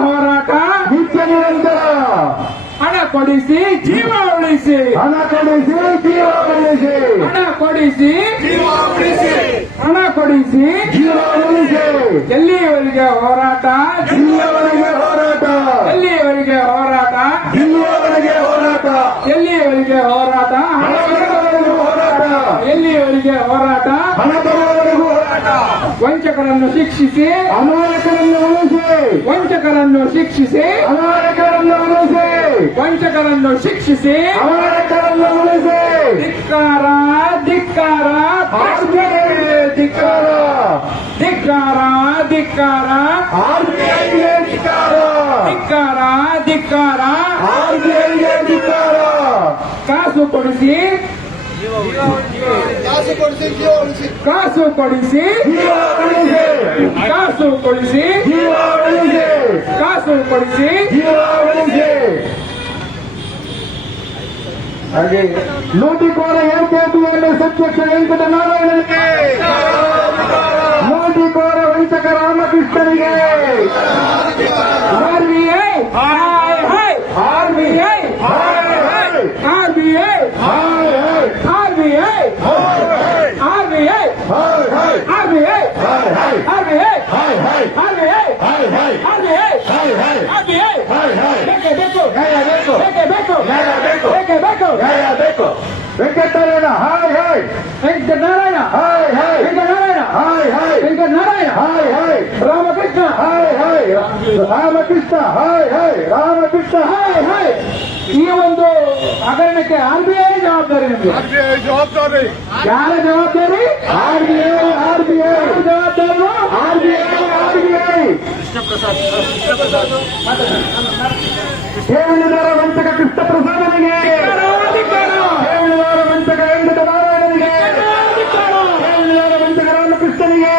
ಹೋರಾಟ ಹಣ ಕೊಡಿಸಿ ಜೀವ ಉಳಿಸಿ, ಹಣ ಕೊಡಿಸಿ ಎಲ್ಲಿಯವರೆಗೆ ಹೋರಾಟ, ಎಲ್ಲಿಯವರೆಗೆ ಹೋರಾಟ, ಎಲ್ಲಿಯವರೆಗೆ ಹೋರಾಟ. ವಂಚಕರನ್ನು ಶಿಕ್ಷಿಸಿ, ವಂಚಕರನ್ನು ಶಿಕ್ಷಿಸಿ, ಧಿಕ್ಕಾರ ಧಿಕ್ಕಾರ ಧಿಕ್ಕಾರ ಧಿಕ್ಕಾರ ಧಿಕ್ಕಾರ. ಕಾಸು ಕೊಡಿಸಿ, ಕಾಸು ಕೊಡಿಸಿ, ಹಾಗೆ ಲೂಟಿಕೋರ MKPMS ಅಧ್ಯಕ್ಷ ವೆಂಕಟನಾರಾಯಣನಿಗೆ, ಲೂಟಿಕೋರ ವಂಚಕ ರಾಮಕೃಷ್ಣನಿಗೆ, RBI RBI ನ್ಯಾಯ ಬೇಕು, ಬೇಕೇ ಬೇಕು, ನ್ಯಾಯ ಬೇಕು. Venkatanarayana hi hi, Venkatanarayana hi hi, Venkatanarayana hi hi, Venkatanarayana hi hi, Ramakrishna hi hi, Ramakrishna hi hi, Ramakrishna hi hi. ಈ ಒಂದು ಹಗರಣಕ್ಕೆ RBI ಜವಾಬ್ದಾರಿ. ನಿಮಗೆ ಜವಾಬ್ದಾರಿ ಯಾರ ಜವಾಬ್ದಾರಿ? RBI, RBI, ಜವಾಬ್ದಾರಿ RBI. ಠೇವಣಿದಾರ ವಂಚಕ ಕೃಷ್ಣ ಪ್ರಸಾದನಿಗೆ, ಠೇವಣಿದಾರ ವಂಚಕ ವೆಂಕಟನಾರಾಯಣನಿಗೆ, ಠೇವಣಿದಾರ ವಂಚಕ ರಾಮಕೃಷ್ಣನಿಗೆ,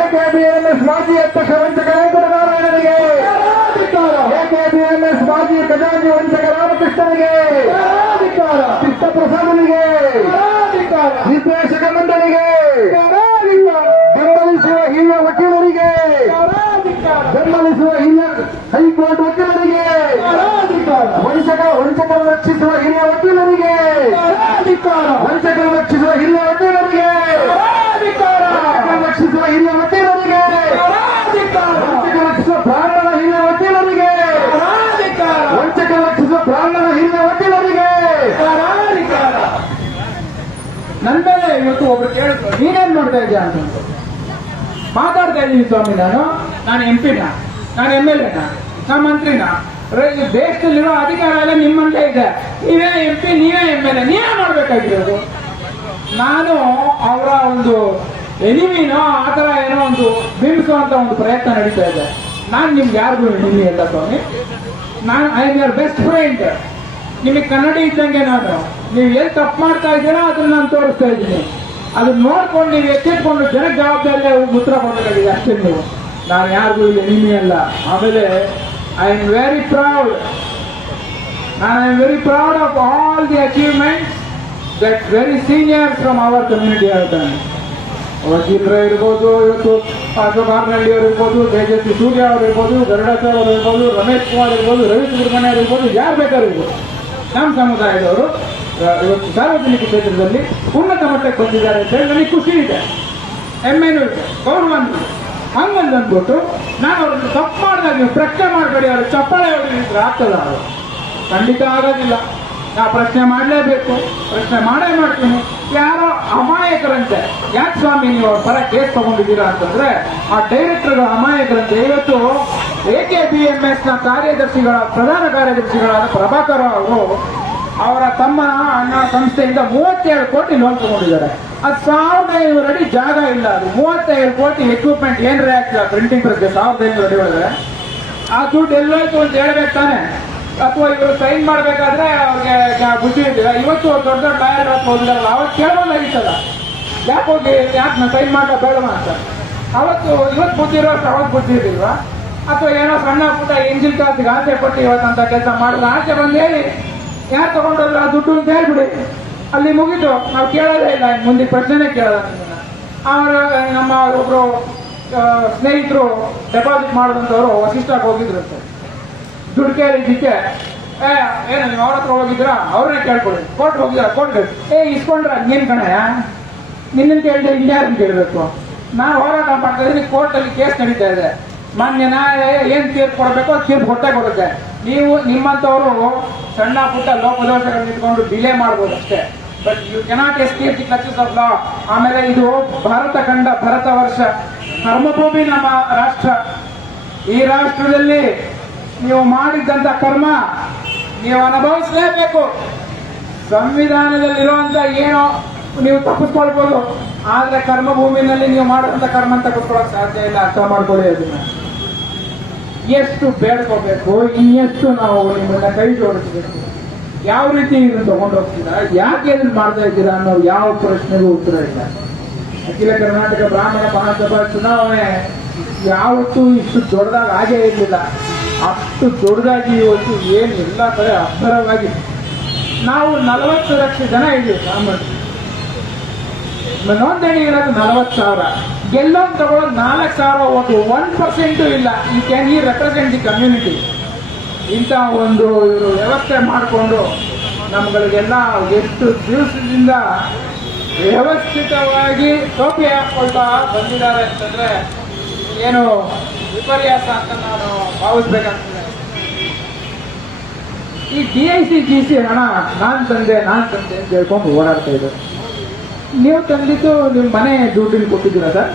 AKBMS ಮಾಜಿ ಅಧ್ಯಕ್ಷ ವಂಚಕ ವೆಂಕಟನಾರಾಯಣನಿಗೆ, AKBMS ಮಾಜಿ ಖಜಾಂಚಿ ವಂಚಕ ರಾಮಕೃಷ್ಣನಿಗೆ, ಕೃಷ್ಣ ಪ್ರಸಾದನಿಗೆ, ನಿರ್ದೇಶಕ ಮಂಡಳಿಗೆ, ಬೆಂಬಲಿಸುವ ಹಿರಿಯ ವಕೀಲರಿಗೆ, ಬೆಂಬಲಿಸುವ ಹಿರಿಯ ಹೈಕೋರ್ಟ್ ವಕೀಲರಿಗೆ, ವಂಚಕರು ರಕ್ಷಿಸುವ ಹಿರಿಯ ವಕೀಲರಿಗೆ, ವಂಚಕರು ರಕ್ಷಿಸುವ ಹಿರಿಯ ವಕೀಲರಿಗೆ, ರಕ್ಷಿಸುವ ಹಿರಿಯ ವಕೀಲರಿಗೆ, ವಂಚಕರು ರಕ್ಷಿಸುವ ಪ್ರಾಣದ ಹಿರಿಯ ವಕೀಲರಿಗೆ, ವಂಚಕರು ರಕ್ಷಿಸುವ ಪ್ರಾಣದ ಹಿರಿಯ ವಕೀಲರಿಗೆ. ನನ್ನ ಮೇಲೆ ಇವತ್ತು ಒಬ್ರು ಕೇಳಿದ್ರು, ನೀನೇನ್ ಮಾಡ್ತಾ ಇದ್ದೀಯ ಅಂತ ಮಾತಾಡ್ತಾ ಇದ್ದೀನಿ ಸ್ವಾಮಿ. ನಾನು MP ನ, ನಾನು MLA ನ, ನಾನು ಮಂತ್ರಿನ. ಈ ದೇಶದಲ್ಲಿರೋ ಅಧಿಕಾರ ಎಲ್ಲ ನಿಮ್ಮಂತೆ ಇದೆ. ನೀವೇ MP, ನೀವೇ MLA, ನೀವೇ ಮಾಡ್ಬೇಕಾಗಿರೋದು. ನಾನು ಅವರ ಒಂದು ಎನಿಮಿನೋ ಆ ಥರ ಏನೋ ಒಂದು ಬಿಂಬಿಸುವಂತ ಒಂದು ಪ್ರಯತ್ನ ನಡೀತಾ ಇದೆ. ನಾನು ನಿಮ್ಗೆ ಯಾರಿಗೂ ಎನಿಮಿ ಅಲ್ಲ ಸ್ವಾಮಿ. ನಾನು I am your best friend. ನಿಮಗೆ ಕನ್ನಡಿ ಇದ್ದಂಗೆ ನಾನು. ನೀವು ಎಲ್ಲಿ ತಪ್ಪು ಮಾಡ್ತಾ ಇದ್ದೀರಾ ಅದನ್ನ ನಾನು ತೋರಿಸ್ತಾ ಇದ್ದೀನಿ. ಅದನ್ನ ನೋಡ್ಕೊಂಡು ನೀವು ಎತ್ತಿಟ್ಕೊಂಡು ಜನಕ್ಕೆ ಜವಾಬ್ದಾರಿಯೇ ಉತ್ತರ ಕೊಡಬೇಕಾಗಿದೆ ಅಷ್ಟೇ. ನೀವು ನಾನು ಯಾರಿಗೂ ಇಲ್ಲಿ ಎನಿಮಿ ಅಲ್ಲ. ಆಮೇಲೆ I am very proud. I am very proud of all the achievements that very seniors from our community ಹೇಳ್ತಾನೆ. ವಕೀಲರು ಇರ್ಬೋದು, ಇವತ್ತು ಅಶೋಕ್ ಹಾರ್ನಳ್ಳಿ ಅವರು ಇರ್ಬೋದು, ತೇಜಸ್ವಿ ಸೂರ್ಯ ಅವರು ಇರ್ಬೋದು, ಗರುಡಾಚಾರ್ ಅವರು ಇರ್ಬೋದು, ರಮೇಶ್ ಕುಮಾರ್ ಇರ್ಬೋದು, ರವಿ ಸುಬ್ರಹ್ಮಣ್ಯ ಅವರು ಇರ್ಬೋದು, ಯಾರು ಬೇಕಾದ್ರೂ ಇರ್ಬೋದು. ನಮ್ಮ ಸಮುದಾಯದವರು ಇವತ್ತು ಸಾರ್ವಜನಿಕ ಕ್ಷೇತ್ರದಲ್ಲಿ ಉನ್ನತ ಮಟ್ಟಕ್ಕೆ ಬಂದಿದ್ದಾರೆ ಅಂತ ಹೇಳಿ ನನಗೆ ಖುಷಿ ಇದೆ, ಹೆಮ್ಮೆನೂ ಇದೆ, ಗೌರವನೂ ಇದೆ. ಹಂಗಂದು ಅಂದ್ಬಿಟ್ಟು ನಾನು ಅವ್ರನ್ನ ತಪ್ಪು ಮಾಡಿದಾಗ ನೀವು ಪ್ರಶ್ನೆ ಮಾಡಬೇಡಿ, ಅವ್ರು ಚಪ್ಪಾಳೆ ಹೊಡೆದಿದ್ರೆ ಆಗ್ತದ? ಅವರು ಖಂಡಿತ ಆಗೋದಿಲ್ಲ. ನಾ ಪ್ರಶ್ನೆ ಮಾಡಲೇಬೇಕು, ಪ್ರಶ್ನೆ ಮಾಡೇ ಮಾಡ್ತೀನಿ. ಯಾರೋ ಅಮಾಯಕರಂತೆ, ಯಾಕೆ ಸ್ವಾಮಿ ನೀವು ಅವ್ರ ಪರ ಕೇಸ್ ತಗೊಂಡಿದ್ದೀರಾ ಅಂತಂದ್ರೆ ಆ ಡೈರೆಕ್ಟರ್ಗಳ ಅಮಾಯಕರಂತೆ. ಇವತ್ತು AKBMS ನ ಪ್ರಧಾನ ಕಾರ್ಯದರ್ಶಿಗಳಾದ ಪ್ರಭಾಕರ್ ಅವರು ಅವರ ತಮ್ಮ ಅಣ್ಣ ಸಂಸ್ಥೆಯಿಂದ 37 ಕೋಟಿ ಲೋನ್ ತಗೊಂಡಿದ್ದಾರೆ. ಅದು 1500 ಅಡಿ ಜಾಗ ಇಲ್ಲ. ಅದು 37 ಕೋಟಿ ಎಕ್ವಿಪ್ಮೆಂಟ್ ಏನ್ರೇ ಆಗ್ತದೆ ಪ್ರಿಂಟಿಂಗ್ ಪ್ರೆಸ್ಗೆ 1500 ಅಡಿ ಒಳಗೆ. ಆ ದುಡ್ಡು ಎಲ್ಲೋಯ್ತು ಅಂತ ಹೇಳ್ಬೇಕು ತಾನೆ. ಅಥವಾ ಇವರು ಸೈನ್ ಮಾಡಬೇಕಾದ್ರೆ ಅವ್ರಿಗೆ ಬುದ್ಧಿ ಇದ್ದಿಲ್ಲ. ಇವತ್ತು ದೊಡ್ಡ ದೊಡ್ಡ ಲಾಯರ್ ಹೋಗಿದಾರಲ್ಲ, ಅವತ್ತು ಕೇಳೋದಾಗಿತ್ತಲ್ಲ, ಯಾಕೆ ನಾ ಸೈನ್ ಮಾಡೋ ಬೇಡವಾ ಅಂತ. ಇವತ್ತು ಬುದ್ಧಿ ಇರೋಷ್ಟು ಅವತ್ತು ಬುದ್ಧಿ ಇರಲಿಲ್ವಾ? ಅಥವಾ ಏನೋ ಸಣ್ಣ ಪುಟ್ಟ ಎಂಜಿನ್ ಕಾಸಿಗೆ ಆಸೆ ಪಟ್ಟು ಇವತ್ತಂತ ಕೆಲಸ ಮಾಡಿದ್ರೆ ಆಚೆ ಬಂದು ಹೇಳಿ ಯಾರು ತಗೊಂಡ್ರಲ್ಲ ಆ ದುಡ್ಡು ಅಂತ ಹೇಳ್ಬಿಡಿ, ಅಲ್ಲಿ ಮುಗಿದು ನಾವು ಕೇಳೋದೇ ಇಲ್ಲ. ಮುಂದೆ ಪ್ರಶ್ನೆನೇ ಕೇಳೋದ. ಅವರು ನಮ್ಮ ಒಬ್ರು ಸ್ನೇಹಿತರು ಡೆಪಾಸಿಟ್ ಮಾಡಿದಂಥವ್ರು ವಸಿಷ್ಠಕ್ಕೆ ಹೋಗಿದ್ರಂತೆ. ದುಡ್ಡು ಕೇಳಿದ್ದಕ್ಕೆ ಏನು ನೀವು ಅವ್ರ ಹತ್ರ ಹೋಗಿದ್ದೀರಾ, ಅವ್ರನ್ನೇ ಕೇಳ್ಕೊಳ್ಳಿ. ಕೋರ್ಟ್ ಹೋಗಿದ್ದೀರಾ, ಕೋರ್ಟ್ ಇಸ್ಕೊಂಡ್ರೆ ನೀನ್ ಕಣಯ್ಯ, ನಿನ್ನ ಕೇಳಿದ್ರೆ ಇನ್ಯಾರನ್ನು ಕೇಳಬೇಕು. ನಾನು ಹೋರಾಟ ಮಾಡ್ತಾ ಇದ್ದೀನಿ, ಕೋರ್ಟಲ್ಲಿ ಕೇಸ್ ನಡೀತಾ ಇದೆ. ಮಾನ್ಯ ನ್ಯಾಯಾಲಯ ಏನ್ ತೀರ್ಪು ಕೊಡಬೇಕು ಅದು ತೀರ್ಪು ಕೊಟ್ಟೇ ಕೊಡುತ್ತೆ. ನೀವು ನಿಮ್ಮಂಥವರು ಸಣ್ಣ ಪುಟ್ಟ ಲೋಪದೋಷಗಳನ್ನ ಇಟ್ಕೊಂಡು ಡಿಲೇ ಮಾಡ್ಬೋದು ಅಷ್ಟೇ. But you cannot escape the clutches of law. ಆಮೇಲೆ ಇದು ಭಾರತ ಕಂಡ ಭರತ ವರ್ಷ, ಕರ್ಮಭೂಮಿ ನಮ್ಮ ರಾಷ್ಟ್ರ. ಈ ರಾಷ್ಟ್ರದಲ್ಲಿ ನೀವು ಮಾಡಿದ್ದಂತ ಕರ್ಮ ನೀವು ಅನುಭವಿಸಲೇಬೇಕು. ಸಂವಿಧಾನದಲ್ಲಿರುವಂತ ಏನೋ ನೀವು ತಪ್ಪಿಸ್ಕೊಳ್ಬೋದು, ಆದ್ರೆ ಕರ್ಮಭೂಮಿನಲ್ಲಿ ನೀವು ಮಾಡುವಂತ ಕರ್ಮ ತಪ್ಪಿಸ್ಕೊಳಕ್ ಸಾಧ್ಯ ಇಲ್ಲ. ಅರ್ಥ ಮಾಡ್ಕೊಳ್ಳಿ. ಅದನ್ನ ಎಷ್ಟು ಬೇಡ್ಕೋಬೇಕು, ಇನ್ನೆಷ್ಟು ನಾವು ನಿಮ್ಮನ್ನ ಕೈ ಜೋಡಿಸಬೇಕು, ಯಾವ ರೀತಿ ಇದನ್ನು ತಗೊಂಡು ಹೋಗ್ತೀರಾ, ಯಾಕೆ ಇದನ್ನು ಮಾಡ್ತಾ ಇದ್ದೀರಾ ಅನ್ನೋ ಯಾವ ಪ್ರಶ್ನೆಗೂ ಉತ್ತರ ಇಲ್ಲ. ಅಖಿಲ ಕರ್ನಾಟಕ ಬ್ರಾಹ್ಮಣ ಮಹಾಸಭಾ ಚುನಾವಣೆ ಯಾವತ್ತೂ ಇಷ್ಟು ದೊಡ್ಡದಾಗಿ ಆಗೇ ಇರಲಿಲ್ಲ. ಅಷ್ಟು ದೊಡ್ಡದಾಗಿ ಇವತ್ತು ಏನು ಎಲ್ಲ ಕಡೆ ಅಬ್ಬರವಾಗಿ ನಾವು 40 ಲಕ್ಷ ಜನ ಇದ್ದೀವಿ. ಬ್ರಾಹ್ಮಣರು ನೋಂದಣಿ ಇರೋದು 40,000, ಗೆಲ್ಲೋನ್ ತಗೊಳ್ಳೋದು 4,000 ಓಟು. 1% ಇಲ್ಲ. ಈ ಕ್ಯಾನ್ ಈ ರೆಪ್ರೆಸೆಂಟ್ ದಿ ಕಮ್ಯುನಿಟಿ. ಇಂಥ ಒಂದು ಇವರು ವ್ಯವಸ್ಥೆ ಮಾಡಿಕೊಂಡು ನಮ್ಗಳಿಗೆಲ್ಲ ಎಷ್ಟು ದಿವಸದಿಂದ ವ್ಯವಸ್ಥಿತವಾಗಿ ಟೋಪಿ ಹಾಕೊಳ್ತಾ ಬಂದಿದ್ದಾರೆ ಅಂತಂದ್ರೆ ಏನು ವಿಪರ್ಯಾಸ ಅಂತ ನಾನು ಭಾವಿಸ್ಬೇಕಾಗ್ತದೆ. ಈ DIC-GC ಹಣ ನಾನ್ ತಂದೆ ಅಂತ ಹೇಳ್ಕೊಂಡು ಓಡಾಡ್ತಾ ಇದ್ದಾರೆ. ನೀವು ತಂದಿದ್ದು ನಿಮ್ಮ ಮನೆ ದುಡ್ಡಿನ ಕೊಟ್ಟಿದ್ದೀರಾ ಸರ್,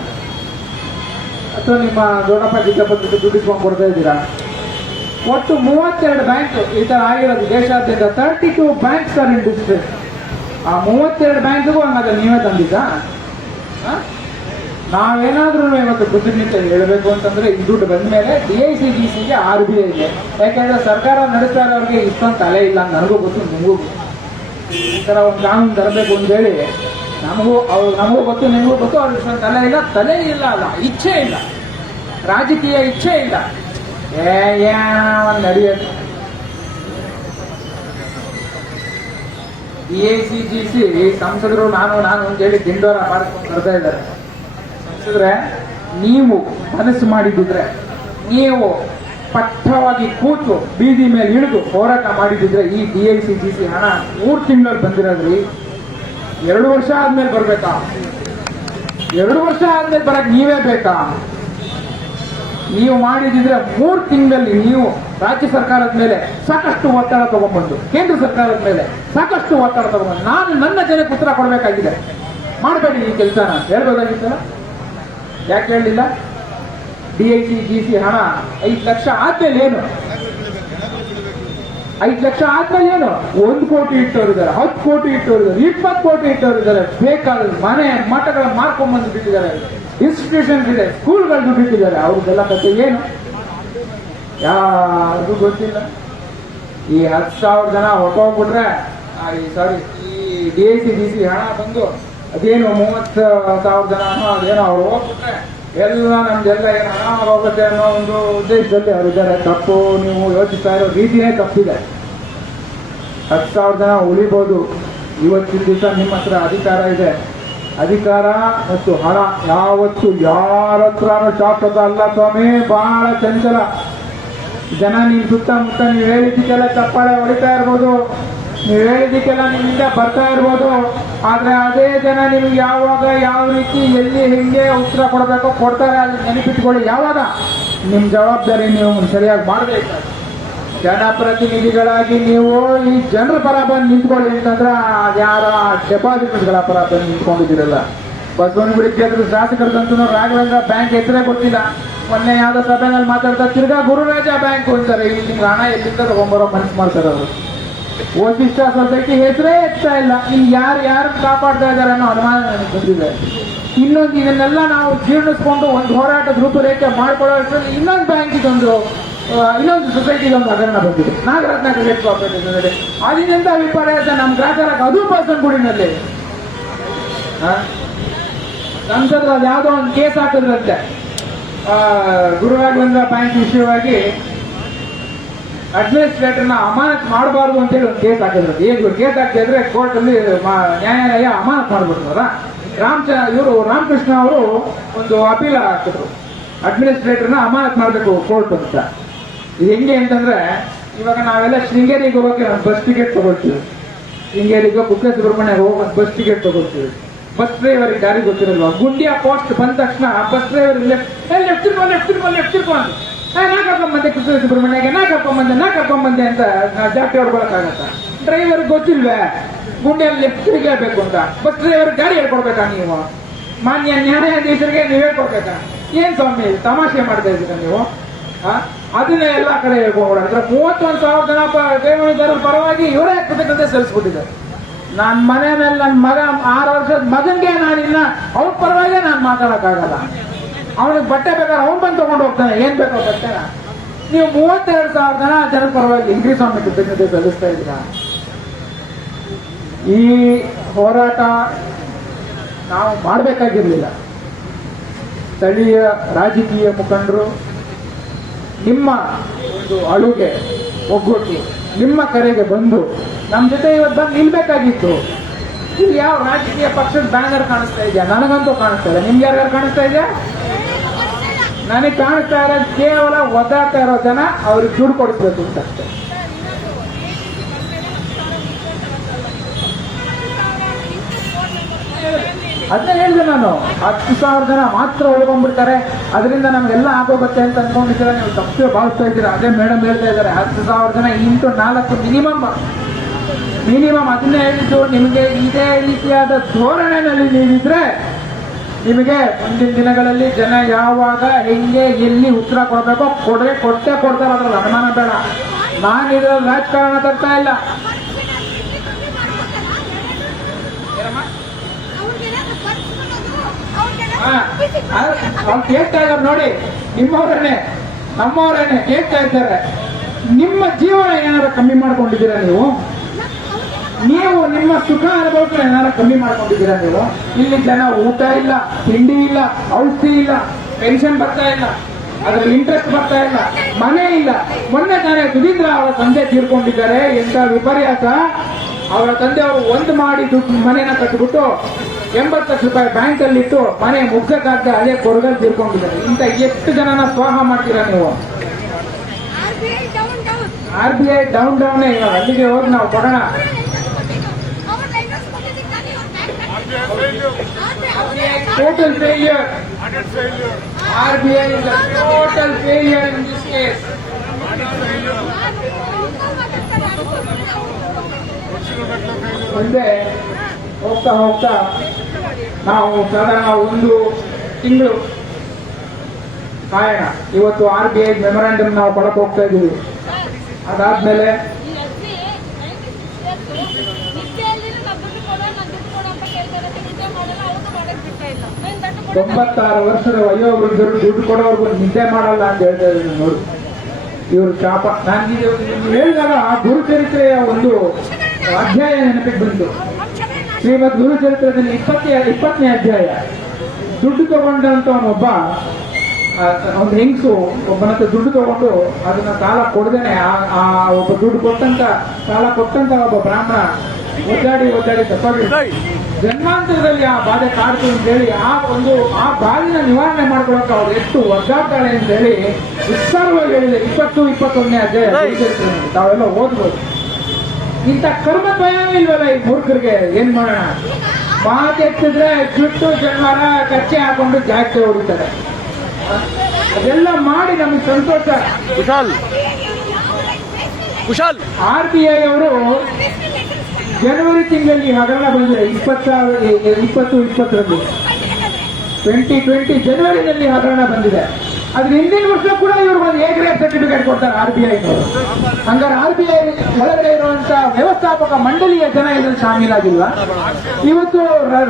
ಅಥವಾ ನಿಮ್ಮ ದೊಡ್ಡಪ್ಪ ಚಿಕ್ಕಪ್ಪ ದುಡ್ಡು ಇಟ್ಕೊಂಡು ಕೊಡ್ತಾ ಇದ್ದೀರಾ? ಒಟ್ಟು 32 ಬ್ಯಾಂಕ್ ಈ ತರ ಆಗಿರೋದು ದೇಶಾದ್ಯಂತ. 32 ಬ್ಯಾಂಕ್ಸ್ ಆರ್ ಇನ್ ಡಿಸ್ಟ್ರಿಕ್ಟ್. ಆ 32 ಬ್ಯಾಂಕ್ಗೂ ಹಂಗಾದ್ರೆ ನೀವೇ ತಂದಿದ್ದ? ನಾವೇನಾದ್ರೂ ಇವತ್ತು ಬುದ್ಧಿನಿಂದ ಹೇಳಬೇಕು ಅಂತಂದ್ರೆ ಈ ದುಡ್ಡು ಬಂದ ಮೇಲೆ DIC-GCಗೆ RBIಗೆ, ಯಾಕೆಂದ್ರೆ ಸರ್ಕಾರ ನಡೆಸ್ತಾ ಇರೋರಿಗೆ ಇಷ್ಟೊಂದು ತಲೆ ಇಲ್ಲ ಅಂತ ನನಗೂ ಗೊತ್ತು, ನಿಮಗೂ ಈ ತರ ಒಂದು ಕಾನೂನು ತರಬೇಕು ಅಂತ ಹೇಳಿ ನಮಗೂ ಗೊತ್ತು, ನಿಮಗೂ ಗೊತ್ತು. ಅವ್ರಿಗೆ ಇಷ್ಟೊಂದು ತಲೆ ಇಲ್ಲ ಅಲ್ಲ, ಇಚ್ಛೆ ಇಲ್ಲ, ರಾಜಕೀಯ ಇಚ್ಛೆ ಇಲ್ಲ. ಒಂದು ನಡೆಯೋದು DIC-GC ಸಂಸದರು ನಾನು ಅಂತ ಹೇಳಿ ದಿಂಡೋರ ಮಾಡ್ಕೊಂಡು ಬರ್ತಾ ಇದ್ದಾರೆ. ಸಂಸದ್ರೆ ನೀವು ಮನಸ್ಸು ಮಾಡಿದ್ರೆ, ನೀವು ಪಟ್ಟವಾಗಿ ಕೂತು ಬೀದಿ ಮೇಲೆ ಇಳಿದು ಹೋರಾಟ ಮಾಡಿದ್ರೆ ಈ DIC-GC ಹಣ 3 ತಿಂಗಳಲ್ಲಿ ಬಂದಿರೋದ್ರಿ. 2 ವರ್ಷ ಆದ್ಮೇಲೆ ಬರ್ಬೇಕಾ? 2 ವರ್ಷ ಆದ್ಮೇಲೆ ಬರಕ್ ನೀವೇ ಬೇಕಾ? ನೀವು ಮಾಡಿದ್ರೆ 3 ತಿಂಗಳಲ್ಲಿ ನೀವು ರಾಜ್ಯ ಸರ್ಕಾರದ ಮೇಲೆ ಸಾಕಷ್ಟು ಒತ್ತಡ ತಗೊಂಡ್ಬಂದು, ಕೇಂದ್ರ ಸರ್ಕಾರದ ಮೇಲೆ ಸಾಕಷ್ಟು ಒತ್ತಡ ತಗೊಂಡ್ಬಂದು, ನಾನು ನನ್ನ ಜನಕ್ಕೆ ಉತ್ತರ ಕೊಡಬೇಕಾಗಿದೆ. ಮಾಡಬೇಡಿ ಈ ಕೆಲಸನ ಹೇಳ್ಬೋದಾಗಿತ್ತಲ್ಲ, ಯಾಕೆ ಹೇಳಲಿಲ್ಲ? DIC-GC ಹಣ 5 ಲಕ್ಷ ಆದ್ಮೇಲೆ ಏನು? 5 ಲಕ್ಷ ಆದ್ಮೇಲೆ ಏನು? 1 ಕೋಟಿ ಇಟ್ಟವರಿದ್ದಾರೆ, 10 ಕೋಟಿ ಇಟ್ಟವರಿದ್ದಾರೆ, 20 ಕೋಟಿ ಇಟ್ಟವರಿದ್ದಾರೆ. ಬೇಕಾದ ಮನೆ ಮಠಗಳ ಮಾರ್ಕೊಂಡ್ಬಂದು ಬಿಟ್ಟಿದ್ದಾರೆ, ಇನ್ಸ್ಟಿಟ್ಯೂಷನ್ಸ್ ಇದೆ, ಸ್ಕೂಲ್ಗಳು ದುಡ್ಡಿಟ್ಟಿದ್ದಾರೆ. ಅವ್ರದ್ದೆಲ್ಲ ಕಥೆ ಏನು ಯಾರಿಗೂ ಗೊತ್ತಿಲ್ಲ. ಈ 10,000 ಜನ ಹೊಟ್ಟೋಗ್ಬಿಟ್ರೆ, ಈ DIC-GC ಹಣ ಬಂದು ಅದೇನು 30,000 ಜನ ಅದೇನೋ ಅವ್ರು ಹೋಗ್ಬಿಟ್ರೆ ಎಲ್ಲ ನಮ್ದೆಲ್ಲ ಏನು ಹಣ ಹೋಗುತ್ತೆ ಅನ್ನೋ ಒಂದು ಉದ್ದೇಶದಲ್ಲಿ ಅವರಿದ್ದಾರೆ. ತಪ್ಪು, ನೀವು ಯೋಚಿಸ್ತಾ ಇರೋ ರೀತಿನೇ ತಪ್ಪಿದೆ. 10,000 ಜನ ಉಳಿಬೋದು. ಇವತ್ತಿನ ದಿವಸ ನಿಮ್ಮ ಹತ್ರ ಅಧಿಕಾರ ಇದೆ. ಅಧಿಕಾರ ಮತ್ತು ಹಣ ಯಾವತ್ತು ಯಾರ ಹತ್ರನೂ ಶಾಶ್ವತ ಅಲ್ಲ ಸ್ವಾಮಿ. ಬಹಳ ಚಂಚಲ ಜನ. ನಿಮ್ಮ ಸುತ್ತಮುತ್ತ ನೀವು ಹೇಳಿದ್ದಕ್ಕೆಲ್ಲ ಚಪ್ಪಾಳೆ ಹೊಡಿತಾ ಇರ್ಬೋದು, ನೀವು ಹೇಳಿದ್ದಕ್ಕೆಲ್ಲ ನಿಮ್ಮಿಂದ ಬರ್ತಾ ಇರ್ಬೋದು. ಆದ್ರೆ ಅದೇ ಜನ ನಿಮ್ಗೆ ಯಾವಾಗ ಯಾವ ರೀತಿ ಎಲ್ಲಿ ಹೆಂಗೆ ಉತ್ತರ ಕೊಡಬೇಕೋ ಕೊಡ್ತಾರೆ. ಅಲ್ಲಿ ನೆನಪಿಟ್ಕೊಳ್ಳಿ. ಯಾವಾಗ ನಿಮ್ಮ ಜವಾಬ್ದಾರಿ ನೀವು ಸರಿಯಾಗಿ ಮಾಡಬೇಕು. ಜನಪ್ರತಿನಿಧಿಗಳಾಗಿ ನೀವು ಈ ಜನರ ಪರ ಬಂದು ನಿಂತ್ಕೊಳ್ಳಿ ಅಂತಂದ್ರೆ ಅದ್ಯಾರ ಡೆಪಾಸಿಟ್ಗಳ ಪರ ಬಂದು ನಿಂತ್ಕೊಂಡಿದ್ದೀರಲ್ಲ. ಬಸವನಗುಡಿ ಕ್ಷೇತ್ರದ ಶಾಸಕರಿಗಂತೂ ರಾಘವೇಂದ್ರ ಬ್ಯಾಂಕ್ ಹೆಸರೇ ಗೊತ್ತಿಲ್ಲ. ಮೊನ್ನೆ ಯಾವ್ದೋ ಸಭೆನಲ್ಲಿ ಮಾತಾಡ್ತಾ ತಿರ್ಗಾ ಗುರುರಾಜ ಬ್ಯಾಂಕ್ ಅಂತಾರೆ. ಇಲ್ಲಿ ನಿಮ್ಗೆ ಹಣ ಎಲ್ಲಿಂದ ತಗೊಂಬರೋ ಮನಸ್ಸು ಮಾಡ್ತಾರೆ ಅವರು. ವಸಿಷ್ಠ ಸೊಸೈಟಿ ಹೆಸರೇ ಎತ್ತಾ ಇಲ್ಲ. ಇಲ್ಲಿ ಯಾರು ಕಾಪಾಡ್ತಾ ಇದ್ದಾರೆ ಅನ್ನೋ ಅನುಮಾನ ನನಗೆ ಬಂದಿದೆ. ಇನ್ನೊಂದು ಇದನ್ನೆಲ್ಲ ನಾವು ಜೀರ್ಣಿಸ್ಕೊಂಡು ಒಂದು ಹೋರಾಟದ ರೂಪುರೇಖೆ ಮಾಡ್ಕೊಳ್ಳೋ ಅಷ್ಟರಲ್ಲಿ ಇನ್ನೊಂದು ಸೊಸೈಟಿಗೆ ಹಗರಣ ಬಂದಿದೆ. Nagaratna credit cooperative. ಅದರಿಂದ ವಿಪರ್ಯಾಸ ನಮ್ಮ ಗ್ರಾಹಕರಾಗ ಅದು ಬಸವನಗುಡಿನಲ್ಲಿ ಸಂಸದರು ಅದು ಯಾವುದೋ ಒಂದು ಕೇಸ್ ಹಾಕಿದ್ರಂತೆ. ಗುರುರಾಘವೇಂದ್ರ ಬ್ಯಾಂಕ್ ವಿಷಯವಾಗಿ ಅಡ್ಮಿನಿಸ್ಟ್ರೇಟರ್ನ ಅಮಾನತ್ ಮಾಡಬಾರ್ದು ಅಂತೇಳಿ ಒಂದು ಕೇಸ್ ಹಾಕಿದ್ರು. ಈಗ ಕೇಸ್ ಹಾಕ್ತಾ ಇದ್ರೆ ಕೋರ್ಟ್ ಅಲ್ಲಿ ನ್ಯಾಯಾಲಯ ಅಮಾನತ್ ಮಾಡ್ಬಿಡ್ತಾರ. ರಾಮಕೃಷ್ಣ ಅವರು ಒಂದು ಅಪೀಲ ಹಾಕಿದ್ರು, ಅಡ್ಮಿನಿಸ್ಟ್ರೇಟರ್ನ ಅಮಾನತ್ ಮಾಡಬೇಕು ಕೋರ್ಟ್ ಅಂತ. ಇದು ಹೆಂಗೆ ಅಂತಂದ್ರೆ, ಇವಾಗ ನಾವೆಲ್ಲ ಶೃಂಗೇರಿಗೆ ಹೋಗೋಕೆ ಬಸ್ ಟಿಕೆಟ್ ತಗೊಳ್ತೀವಿ. ಶೃಂಗೇರಿಗೆ ಕುಕ್ಕೆ ಸುಬ್ರಹ್ಮಣ್ಯ ಹೋಗಿ ಬಸ್ ಟಿಕೆಟ್ ತಗೊಳ್ತೀವಿ. ಬಸ್ ಡ್ರೈವರ್ಗೆ ದಾರಿ ಗೊತ್ತಿರಲ್ವಾ? ಗುಂಡಿಯ ಪೋಸ್ಟ್ ಬಂದ ತಕ್ಷಣ ಬಸ್ ಡ್ರೈವರ್ ಲೆಫ್ಟ್ ತಿರ್ಕೊಂಡು ನಾ ಕರ್ಕೊಂಬಂದೆ ಕುಕ್ಕೆ ಸುಬ್ರಹ್ಮಣ್ಯಗೆ, ನಾ ಕರ್ಕೊಂಬಂದೆ ಅಂತ ಜಾಸ್ತಿ ಹೊಡ್ಕೊಳಕ್ಕಾಗತ್ತ? ಡ್ರೈವರ್ ಗೊತ್ತಿಲ್ವೇ ಗುಂಡಿಯಲ್ಲಿ ಲೆಫ್ಟ್ ತಿರುಗಬೇಕು ಅಂತ? ಬಸ್ ಡ್ರೈವರ್ ಗಾಡಿ ಹೇಳ್ಕೊಡ್ಬೇಕಾ ನೀವು? ಮಾನ್ಯ ನ್ಯಾಯಾಧೀಶರಿಗೆ ನೀವು ಹೇಳ್ಕೊಡ್ಬೇಕಾ? ಏನ್ ಸ್ವಾಮಿ ತಮಾಷೆ ಮಾಡ್ತಾ ಇದ್ದೀರಾ ನೀವು? ಅದನ್ನೇ ಎಲ್ಲಾ ಕಡೆ ಹೇಳ್ಕೊಂಡ್ರೆ 31,000 ಜನ ಠೇವಣಿದಾರರ ಪರವಾಗಿ ಇವರೇ ಕೃತಜ್ಞತೆ ಸಲ್ಲಿಸ್ಬಿಟ್ಟಿದ್ದಾರೆ. ನನ್ನ ಮನೆ ಮೇಲೆ ನನ್ನ ಮಗ 6 ವರ್ಷದ ಮಗನ್ಗೆ ನಾನಿನ್ನ ಅವ್ರ ಪರವಾಗಿ ನಾನು ಮಾತಾಡಕ್ಕಾಗಲ್ಲ. ಅವನಿಗೆ ಬಟ್ಟೆ ಬೇಕಾದ್ರೆ ಅವ್ನು ಬಂದು ತಗೊಂಡು ಹೋಗ್ತಾನೆ, ಏನ್ ಬೇಕೋ ಬಟ್ಟೆನ. ನೀವು 32,000 ಜನರ ಪರವಾಗಿ ಇಂಗ್ರಿ ಸ್ವಾಮಿ ಕೃತಜ್ಞತೆ ಸಲ್ಲಿಸ್ತಾ ಇದ್ದೀರಾ. ಈ ಹೋರಾಟ ನಾವು ಮಾಡಬೇಕಾಗಿರ್ಲಿಲ್ಲ. ಸ್ಥಳೀಯ ರಾಜಕೀಯ ಮುಖಂಡರು ನಿಮ್ಮ ಒಂದು ಅಳುಗೆ ಒಗ್ಗಟ್ಟು, ನಿಮ್ಮ ಕರೆಗೆ ಬಂದು ನಮ್ಮ ಜೊತೆ ಇವತ್ತು ಬಂದು ನಿಲ್ಬೇಕಾಗಿತ್ತು. ಇದು ಯಾವ ರಾಜಕೀಯ ಪಕ್ಷದ ಬ್ಯಾನರ್ ಕಾಣಿಸ್ತಾ ಇದೆಯಾ? ನನಗಂತೂ ಕಾಣಿಸ್ತಾ ಇಲ್ಲ. ನಿಮ್ಗೆ ಯಾರ್ಯಾರು ಕಾಣಿಸ್ತಾ ಇದೆಯಾ? ನನಗೆ ಕಾಣಿಸ್ತಾ ಇರೋದು ಕೇವಲ ಒದ್ದಾಡ್ತಾ ಇರೋ ಜನ, ಅವ್ರಿಗೆ ದುಡ್ಡು ಕೊಡಿಸ್ಬೇಕು ಅಂತ ಅಷ್ಟೇ. ಅದನ್ನ ಹೇಳಿದೆ ನಾನು, 10,000 ಜನ ಮಾತ್ರ ಉಳ್ಕೊಂಡ್ಬಿಡ್ತಾರೆ, ಅದರಿಂದ ನಮ್ಗೆಲ್ಲ ಆಗೋಗುತ್ತೆ ಅಂತ ಅನ್ಕೊಂಡಿದ್ದೀರಾ, ನೀವು ತಪ್ಪು ಭಾವಿಸ್ತಾ ಇದ್ದೀರಾ. ಅದೇ ಮೇಡಮ್ ಹೇಳ್ತಾ ಇದ್ದಾರೆ, 10,000 ಜನ ಇಂಟು 4 ಮಿನಿಮಮ್ ಅದನ್ನೇ ಹೇಳಿದ್ದು. ನಿಮಗೆ ಇದೇ ರೀತಿಯಾದ ಧೋರಣೆಯಲ್ಲಿ ನೀವಿದ್ರೆ ನಿಮಗೆ ಮುಂದಿನ ದಿನಗಳಲ್ಲಿ ಜನ ಯಾವಾಗ ಹೆಂಗೆ ಎಲ್ಲಿ ಉತ್ತರ ಕೊಡಬೇಕೋ ಕೊಟ್ಟೇ ಕೊಡ್ತಾರೆ, ಅದ್ರಲ್ಲಿ ಅನುಮಾನ ಬೇಡ. ನಾನಿದ್ರಲ್ಲಿ ರಾಜಕಾರಣ ತರ್ತಾ ಇಲ್ಲ. ಅವ್ರು ಕೇಳ್ತಾ ಇದ್ದಾರೆ ನೋಡಿ, ನಿಮ್ಮವರನ್ನೇ ನಮ್ಮವರನ್ನೇ ಕೇಳ್ತಾ ಇದ್ದಾರೆ. ನಿಮ್ಮ ಜೀವನ ಏನಾದ್ರು ಕಮ್ಮಿ ಮಾಡ್ಕೊಂಡಿದ್ದೀರಾ ನೀವು ನಿಮ್ಮ ಸುಖ ಅನುಭವಕ್ಕೆ ಏನಾದ್ರು ಕಮ್ಮಿ ಮಾಡ್ಕೊಂಡಿದ್ದೀರಾ ನೀವು? ಇಲ್ಲಿ ಜನ ಊಟ ಇಲ್ಲ, ತಿಂಡಿ ಇಲ್ಲ, ಔಷಧಿ ಇಲ್ಲ, ಪೆನ್ಷನ್ ಬರ್ತಾ ಇಲ್ಲ, ಅದ್ರಲ್ಲಿ ಇಂಟ್ರೆಸ್ಟ್ ಬರ್ತಾ ಇಲ್ಲ, ಮನೆ ಇಲ್ಲ. ಮೊನ್ನೆ ತಾನೇ ಸುಧೀಂದ್ರ ಅವರ ತಂದೆ ತೀರ್ಕೊಂಡಿದ್ದಾರೆ. ಎಂತ ವಿಪರ್ಯಾಸ! ಅವರ ತಂದೆ ಅವರು ಒಂದು ಮಾಡಿ ದುಡ್ಡು ಮನೆನ ಕಟ್ಟಿಬಿಟ್ಟು 80 ಲಕ್ಷ ರೂಪಾಯಿ ಬ್ಯಾಂಕ್ ಅಲ್ಲಿ ಇಟ್ಟು ಮನೆ ಮುಗ್ಗಕ್ಕಾಗದೆ ಅದೇ ಕೊರಗಲ್ಲಿ ತೀರ್ಕೊಂಡಿದ್ದಾರೆ. ಇಂತ ಎಷ್ಟು ಜನನ ಸ್ವಾಹ ಮಾಡ್ತೀರಾ ನೀವು? RBI ಡೌನ್ ಇವಾಗ ಅಲ್ಲಿಗೆ ಹೋಗಿ ನಾವು ಕೊಡೋಣ. Total failure. RBI is a total failure in this case. ಮುಂದೆ ಹೋಗ್ತಾ ಹೋಗ್ತಾ ನಾವು ಸಾಧಾರಣ 1 ತಿಂಗಳು ಕಾಯೋಣ. ಇವತ್ತು RBI ಮೆಮೊರಾಂಡಮ್ ನಾವು ಕೊಡಕ್ಕೆ ಹೋಗ್ತಾ ಇದ್ದೀವಿ. ಅದಾದ್ಮೇಲೆ ತೊಂಬತ್ತಾರು ವರ್ಷದ ವಯೋವೃದ್ಧರು ದುಡ್ಡು ಕೊಡೋರ್ಗು ನಿದ್ದೆ ಮಾಡಲ್ಲ ಅಂತ ಹೇಳ್ತಾ ಇದ್ದೀನಿ ನೋಡಿ. ಇವರು ಶಾಪ. ನಾನು ಹೇಳಿದಾಗ ಆ ಗುರುಚರಿತ್ರೆಯ ಒಂದು ಅಧ್ಯಾಯ ನೆನಪಿಗೆ ಬಂತು. ಶ್ರೀಮದ್ ಗುರುಚರಿತ್ರದಲ್ಲಿ 20ನೇ ಅಧ್ಯಾಯ. ದುಡ್ಡು ತಗೊಂಡಂತ ಒಬ್ಬ ಒಂದು ಹೆಂಗಸು ಒಬ್ಬನ ಹತ್ರ ದುಡ್ಡು ತಗೊಂಡು ಅದನ್ನ ಸಾಲ ಕೊಡದೇನೆ ಆ ಒಬ್ಬ ದುಡ್ಡು ಕೊಟ್ಟಂತ ಸಾಲ ಕೊಟ್ಟಂತ ಒಬ್ಬ ಬ್ರಾಹ್ಮಣ ಒದ್ದಾಡಿ ತಪ್ಪಾಗಿ ಜನ್ಮಾಂತರದಲ್ಲಿ ಆ ಬಾಧೆ ಕಾಡ್ತು ಅಂತ ಹೇಳಿ ಆ ಬಾಲಿನ ನಿವಾರಣೆ ಮಾಡ್ಕೊಳಕ್ಕೆ ಅವ್ರು ಎಷ್ಟು ಒದ್ದಾಡ್ತಾಳೆ ಅಂತ ಹೇಳಿ ವಿಸ್ತಾರವಾಗಿ ಹೇಳಿದೆ. 21ನೇ ಅಧ್ಯಾಯ ತಾವೆಲ್ಲ ಓದ್ಬೋದು. ಇಂಥ ಕರ್ಮ ಭಯನೂ ಇಲ್ವಲ್ಲ ಈ ಮೂರ್ಖರಿಗೆ. ಏನ್ ಮಾಡೋಣ? ಮಾತೆತ್ತಿದ್ರೆ ಜುಟ್ಟು ಜನ್ಮಾರ ಕಚ್ಚೆ ಹಾಕೊಂಡು ಜಾಸ್ತಿ ಹೊಡಿತಾರೆ. ಅದೆಲ್ಲ ಮಾಡಿ ನಮಗೆ ಸಂತೋಷ. ಕುಶಾಲ್ RBI ಅವರು ಜನವರಿ ತಿಂಗಳಲ್ಲಿ ಹಗರಣ ಬಂದಿದೆ. 2020 2020 ಜನವರಿನಲ್ಲಿ ಹಗರಣ ಬಂದಿದೆ. ಅದ್ರ ಹಿಂದಿನ ವರ್ಷ ಕೂಡ ಇವ್ರು ಒಂದು A ಗ್ರೇಡ್ ಸರ್ಟಿಫಿಕೇಟ್ ಕೊಡ್ತಾರೆ RBI. ಹಂಗಾರೆ RBI ಒಳಗಡೆ ಇರುವಂತ ವ್ಯವಸ್ಥಾಪಕ ಮಂಡಳಿಯ ಜನ ಇದ್ರಲ್ಲಿ ಶಾಮೀಲಾಗಿಲ್ವಾ? ಇವತ್ತು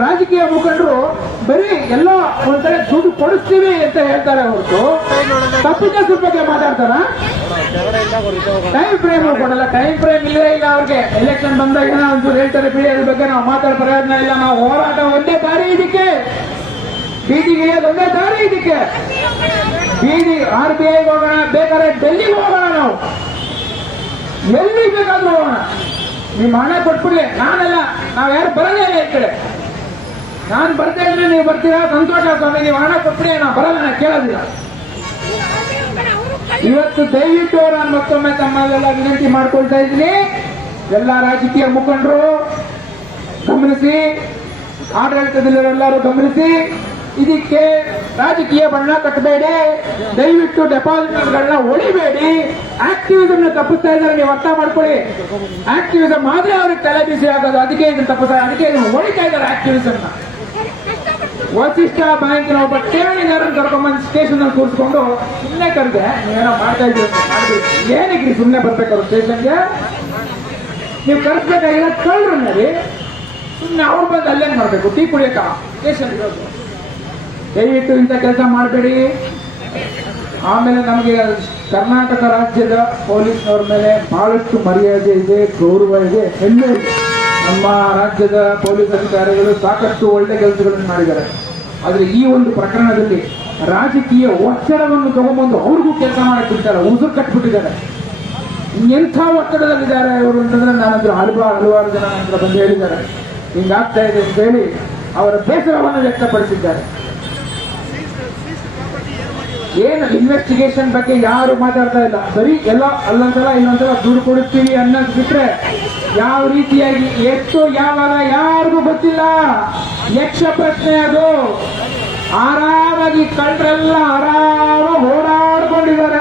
ರಾಜಕೀಯ ಮುಖಂಡರು ಬರೀ ಎಲ್ಲ ಒಂಥರ ದುಡ್ಡು ಕೊಡಿಸ್ತೀವಿ ಅಂತ ಹೇಳ್ತಾರೆ ಹೊರತು ತಪ್ಪಿದ ಬಗ್ಗೆ ಮಾತಾಡ್ತಾರ. ಟೈಮ್ ಫ್ರೇಮ್ ಕೊಡಲ್ಲ. ಟೈಮ್ ಫ್ರೇಮ್ ಇಲ್ಲೇ ಇಲ್ಲ ಅವ್ರಿಗೆ. ಎಲೆಕ್ಷನ್ ಬಂದಾಗ ಏನೋ ಒಂಚೂರು ಹೇಳ್ತಾರೆ, ಬಿಡಿ ಅದ್ರ ಬಗ್ಗೆ ನಾವು ಮಾತಾಡೋ ಪ್ರಯೋಜನ ಇಲ್ಲ. ನಾವು ಹೋರಾಟ ಒಂದೇ ದಾರಿ ಇದಕ್ಕೆ, ಬೀದಿಗೆ ಒಂದೇ ದಾರಿ ಇದಕ್ಕೆ. ಬೀದಿ RBI ಹೋಗೋಣ, ಬೇಕಾದ್ರೆ ಡೆಲ್ಲಿಗೆ ಹೋಗೋಣ, ನಾವು ಎಲ್ಲಿ ಬೇಕಾದ್ರೂ ಹೋಗೋಣ. ನಿಮ್ಮ ಹಣ ಕೊಟ್ಬಿಡ್ಲಿ. ನಾನೆಲ್ಲ ನಾವ್ ಯಾರು ಬರಲೇ ಇಲ್ಲ ಈ ಕಡೆ. ನಾನು ಬರ್ತಾ ಇದ್ರೆ ನೀವು ಬರ್ತೀರಾ, ಸಂತೋಷ ಸ್ವಾಮಿ. ನೀವು ಹಣ ಕೊಟ್ಬಿಡಿ, ನಾ ಬರಲ್ಲ, ನಾ ಕೇಳೋದಿಲ್ಲ. ಇವತ್ತು ದಯವಿಟ್ಟು ನಾನು ಮತ್ತೊಮ್ಮೆ ತಮ್ಮಲ್ಲೆಲ್ಲ ವಿನಂತಿ ಮಾಡ್ಕೊಳ್ತಾ ಇದ್ದೀನಿ. ಎಲ್ಲ ರಾಜಕೀಯ ಮುಖಂಡರು ಗಮನಿಸಿ, ಆಡಳಿತದಲ್ಲಿರೋರೆಲ್ಲರೂ ಗಮನಿಸಿ. ಇದಕ್ಕೆ ರಾಜಕೀಯ ಬಣ್ಣ ಕಟ್ಟಬೇಡಿ. ದಯವಿಟ್ಟು ಡೆಪಾಸಿಟ್ಗಳನ್ನ ಹೊಡಿಬೇಡಿ. ಆಕ್ಟಿವಿಸಮ್ ತಪ್ಪಿಸ್ತಾ ಇದ್ದಾರೆ, ನೀವು ಅರ್ಥ ಮಾಡ್ಕೊಳ್ಳಿ. ಆಕ್ಟಿವಿಸಮ್ ಆದ್ರೆ ಅವ್ರಿಗೆ ತಲೆ ಬಿಸಿ ಆಗೋದು. ಅದಕ್ಕೆ ಇದನ್ನ ತಪ್ಪಿಸ್ತಾರೆ, ಅದಕ್ಕೆ ಇದನ್ನು ಹೊಡಿತಾ ಇದ್ದಾರೆ ಆಕ್ಟಿವಿಸಮ್ ನ. ವಸಿಷ್ಠ ಬ್ಯಾಂಕಿನ ಒಬ್ಬ ಠೇವಣಿದಾರನ್ನು ಕರ್ಕೊಂಡ್ಬಂದು ಸ್ಟೇಷನ್ ಅಲ್ಲಿ ಕೂರಿಸ್ಕೊಂಡು ಸುಮ್ಮನೆ ಕರೆದೆ, ನೀವೇನೋ ಮಾಡ್ತಾ ಇದ್ದೀವಿ ಏನಕ್ಕೆ ಸುಮ್ಮನೆ ಬರ್ಬೇಕಾದ್ರು ಸ್ಟೇಷನ್ಗೆ? ನೀವು ಕರೆಸ್ಬೇಕಾಗಿಲ್ಲ, ಕಳ್ರು ನೋಡಿ. ಸುಮ್ಮನೆ ಅವ್ರು ಬಂದು ಅಲ್ಲೇನ್ ಮಾಡ್ಬೇಕು? ಟೀ ಕುಡಿಯಕ ಸ್ಟೇಷನ್ ಇರೋದು. ದಯವಿಟ್ಟು ಇಂಥ ಕೆಲಸ ಮಾಡಬೇಡಿ. ಆಮೇಲೆ ನಮಗೆ ಕರ್ನಾಟಕ ರಾಜ್ಯದ ಪೊಲೀಸ್ನವ್ರ ಮೇಲೆ ಬಹಳಷ್ಟು ಮರ್ಯಾದೆ ಇದೆ, ಗೌರವ ಇದೆ, ಹೆಮ್ಮೆ ಇದೆ. ನಮ್ಮ ರಾಜ್ಯದ ಪೊಲೀಸ್ ಅಧಿಕಾರಿಗಳು ಸಾಕಷ್ಟು ಒಳ್ಳೆ ಕೆಲಸಗಳನ್ನು ಮಾಡಿದ್ದಾರೆ. ಆದ್ರೆ ಈ ಒಂದು ಪ್ರಕರಣದಲ್ಲಿ ರಾಜಕೀಯ ಒತ್ತಡವನ್ನು ತಗೊಂಡ್ಬಂದು ಅವ್ರಿಗೂ ಕೆಲಸ ಮಾಡಕ್ ಬಿಡ್ತಾರೆ, ಉಸಿರು ಕಟ್ಬಿಟ್ಟಿದ್ದಾರೆ. ಎಂಥ ಒತ್ತಡದಲ್ಲಿದ್ದಾರೆ ಇವರು ಅಂತಂದ್ರೆ ನಾನಂದ್ರೆ ಹಲವಾರು ಜನ ನಂತರ ಬಂದು ಹೇಳಿದ್ದಾರೆ ಹಿಂಗಾಗ್ತಾ ಇದೆ ಅಂತ ಹೇಳಿ ಅವರ ಬೇಸರವನ್ನು ವ್ಯಕ್ತಪಡಿಸಿದ್ದಾರೆ. ಏನು ಇನ್ವೆಸ್ಟಿಗೇಷನ್ ಬಗ್ಗೆ ಯಾರು ಮಾತಾಡ್ತಾ ಇಲ್ಲ. ಬರೀ ಎಲ್ಲ ಅಲ್ಲೊಂದ್ಸಲ ಇನ್ನೊಂದ್ಸಲ ದುಡ್ಡು ಕೊಡುತ್ತೀವಿ ಅನ್ನೋದು ಬಿಟ್ರೆ ಯಾವ ರೀತಿಯಾಗಿ ಎಷ್ಟು ಯಾವಾಗ ಯಾರಿಗೂ ಗೊತ್ತಿಲ್ಲ. ಯಕ್ಷ ಪ್ರಶ್ನೆ ಅದು. ಆರಾಮಾಗಿ ಕಳ್ಳರೆಲ್ಲ ಆರಾಮಾಗಿ ಓಡಾಡ್ಕೊಂಡಿದ್ದಾರೆ.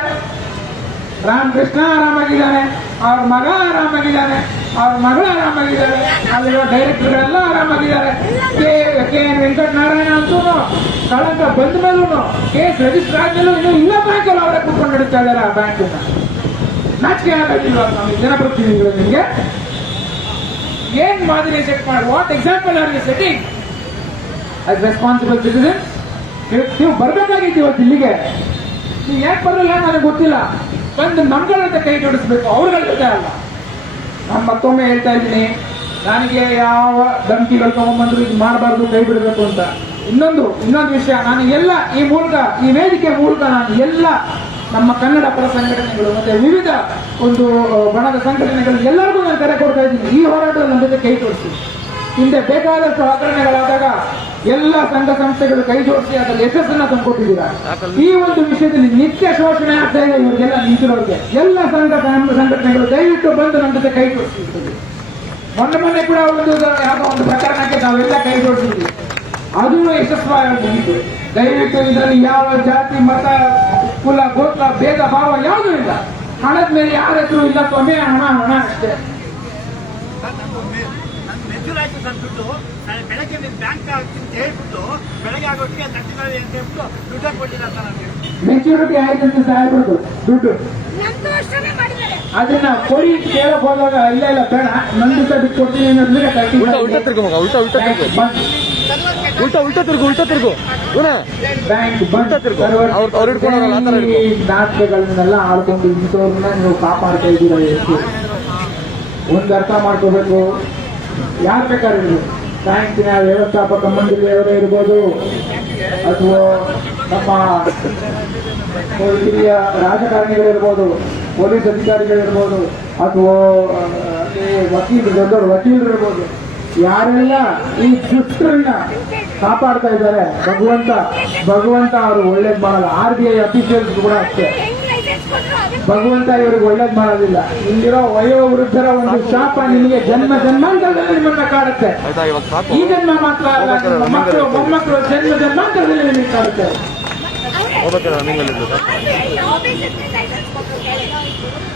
ರಾಮಕೃಷ್ಣ ಆರಾಮಾಗಿದ್ದಾನೆ, ಅವ್ರ ಮಗ ಆರಾಮಾಗಿದ್ದಾನೆ, ಅವ್ರ ಮಗಳು ಆರಾಮಾಗಿದ್ದಾರೆ, ಅಲ್ಲಿರೋ ಡೈರೆಕ್ಟರ್ಗಳೆಲ್ಲ ಆರಾಮಾಗಿದ್ದಾರೆ. ಕೆ ಎನ್ ವೆಂಕಟನಾರಾಯಣ ಅಂತೂ ಕಳಂಕ ಬಂದ ಮೇಲೂ ಕೇಸ್ ರಿಜಿಸ್ಟರ್ ಆದ್ಮೇಲೂ ಇನ್ನು ಇಲ್ಲ ಬ್ಯಾಂಕಲ್ಲಿ ಅವರೇ ಕೂತ್ಕೊಂಡು ನಡೀತಾ ಇದ್ದಾರೆ ಆ ಬ್ಯಾಂಕಿನ. ನಾಚಿಕೆ ಆಗಿಲ್ವಾ ನಮಗೆ ಜನಪ್ರತಿನಿಧಿಗಳು? ನಿಮಗೆ ಏನ್ ಮಾದರಿ ಸೆಟ್ ಮಾಡಿ, what example are you setting as responsible citizen? ನೀವು ಬರ್ಬೇಕಾಗಿತ್ತು ಇವತ್ತು ಇಲ್ಲಿಗೆ. ನೀವು ಯಾಕೆ ಬರಲ್ಲ ನನಗೆ ಗೊತ್ತಿಲ್ಲ. ಬಂದು ನಮ್ಗಳ ಜೊತೆ ಕೈ ಜೋಡಿಸ್ಬೇಕು, ಅವ್ರಗಳ ಜೊತೆ ಅಲ್ಲ. ನಾನು ಮತ್ತೊಮ್ಮೆ ಹೇಳ್ತಾ ಇದ್ದೀನಿ, ನನಗೆ ಯಾವ ಧಮಕಿಗಳು ತಗೊಂಡ್ಬಂದ್ರು ಇದು ಮಾಡಬಾರ್ದು, ಕೈ ಬಿಡಬೇಕು ಅಂತ. ಇನ್ನೊಂದು ವಿಷಯ, ನಾನು ಎಲ್ಲ ಈ ವೇದಿಕೆ ಮೂಲಕ ನಾನು ಎಲ್ಲ ನಮ್ಮ ಕನ್ನಡ ಪರ ಸಂಘಟನೆಗಳು ಮತ್ತೆ ವಿವಿಧ ಒಂದು ಬಣದ ಸಂಘಟನೆಗಳು ಎಲ್ಲರಿಗೂ ನಾನು ಕರೆ ಕೊಡ್ತಾ ಇದ್ದೀನಿ. ಈ ಹೋರಾಟದಲ್ಲಿ ನನ್ನ ಜೊತೆ ಕೈ ಜೋಡಿಸ್ತೀನಿ. ಹಿಂದೆ ಬೇಕಾದಷ್ಟು ಹಗರಣಗಳಾದಾಗ ಎಲ್ಲ ಸಂಘ ಸಂಸ್ಥೆಗಳು ಕೈ ಜೋಡಿಸಿ ಅದರಲ್ಲಿ ಯಶಸ್ಸನ್ನ ತಂದುಕೊಟ್ಟಿದ್ದೀರಾ. ಈ ಒಂದು ವಿಷಯದಲ್ಲಿ ನಿತ್ಯ ಶೋಷಣೆ ಆಗ್ತಾ ಇದೆ ಇವರಿಗೆಲ್ಲ ನಿಂತಿರೋರಿಗೆ. ಎಲ್ಲ ಸಂಘಟನೆಗಳು ದಯವಿಟ್ಟು ಬಂದು ನನ್ನ ಜೊತೆ ಕೈ ಜೋಡಿಸಿರ್ತೀವಿ. ಮೊನ್ನೆ ಕೂಡ ಯಾವುದೋ ಒಂದು ಪ್ರಕರಣಕ್ಕೆ ನಾವೆಲ್ಲ ಕೈ ಜೋಡಿಸಿದ್ವಿ, ಅದು ಯಶಸ್ವಾಗಿ ಮುಗಿತು. ದಯವಿಟ್ಟು ಇದರಲ್ಲಿ ಯಾವ ಜಾತಿ ಮತ ಕುಲ ಗೋತ್ರ ಭೇದ ಭಾವ ಯಾವುದೂ ಇಲ್ಲ. ಹಣದ ಮೇಲೆ ಯಾರ ಹೆಸರು ಇಲ್ಲ, ಸ್ವಾಮಿ ಹಣ ಅಷ್ಟೇ. ಮೆಚೂರ್ ಆಯ್ತು ತಂದ್ಬಿಟ್ಟು ನಾಳೆ ಬೆಳಗ್ಗೆ ನೀವು ಬ್ಯಾಂಕ್ ಆಗ್ತೀನಿ ಅಂತ ಹೇಳ್ಬಿಟ್ಟು ಬೆಳಗ್ಗೆ ಆಗೋಟ್ಟಿಗೆ ತಟ್ಟಿದ್ದಾರೆ ಅಂತ ಹೇಳ್ಬಿಟ್ಟು ದುಡ್ಡು ಕೊಟ್ಟಿಲ್ಲ ಅಂತ ನನಗೆ. ಮೆಚೂರಿಟಿ ಆಯ್ತಂತ ಸಾಯ್ಬಿಡ್ತು ದುಡ್ಡು. ಅದನ್ನ ಕೊಡಿ ಕೇಳಕ್ ಹೋದಾಗ ಇಲ್ಲ ಬೇಡ ನಂದು ಬಿಟ್ಟು ಕೊಡ್ತೀನಿ ಅನ್ನೋದ್ರೆ ಉಲ್ಟಾ ತಿರ್ಗು ನಾಟಕಗಳನ್ನೆಲ್ಲ ಆಡ್ಕೊಂಡು ಇಂಥವ್ರನ್ನ ನೀವು ಕಾಪಾಡ್ತಾ ಇದ್ದೀರಾ. ಒಂದು ಅರ್ಥ ಮಾಡ್ಕೋಬೇಕು, ಯಾರು ಬೇಕಾದ್ರು ಬ್ಯಾಂಕಿನ ವ್ಯವಸ್ಥಾಪಕ ಮಂಡಳಿಯವರೇ ಇರ್ಬೋದು, ಅಥವಾ ನಮ್ಮ ಹಿರಿಯ ರಾಜಕಾರಣಿಗಳಿರ್ಬೋದು, ಪೊಲೀಸ್ ಅಧಿಕಾರಿಗಳಿರ್ಬೋದು, ಅಥವಾ ದೊಡ್ಡ ವಕೀಲರು ಇರ್ಬೋದು, ಯಾರೆಲ್ಲ ಈ ದುಷ್ಟರನ್ನ ಕಾಪಾಡ್ತಾ ಇದ್ದಾರೆ, ಭಗವಂತ ಅವರು ಒಳ್ಳೇದ್ ಮಾಡಲ್ಲ. RBI ಅಫಿಷಿಯಲ್ಸ್ ಕೂಡ ಅಷ್ಟೇ, ಭಗವಂತ ಇವ್ರಿಗೆ ಒಳ್ಳೇದ್ ಮಾಡೋದಿಲ್ಲ. ಇಲ್ಲಿರೋ ವಯೋವೃದ್ಧರ ಒಂದು ಶಾಪ ನಿಮಗೆ ಜನ್ಮ ಜನ್ಮಾಂತರದಲ್ಲಿ ನಿಮ್ಮನ್ನ ಕಾಡುತ್ತೆ. ಈ ಜನ್ಮ ಮಾತ್ರ ಅಲ್ಲ, ಮಕ್ಕಳು ಮೊಮ್ಮಕ್ಕಳು ಜನ್ಮ ಜನ್ಮಾಂತರದಲ್ಲಿ ನಿಮಗೆ ಕಾಡುತ್ತೆ.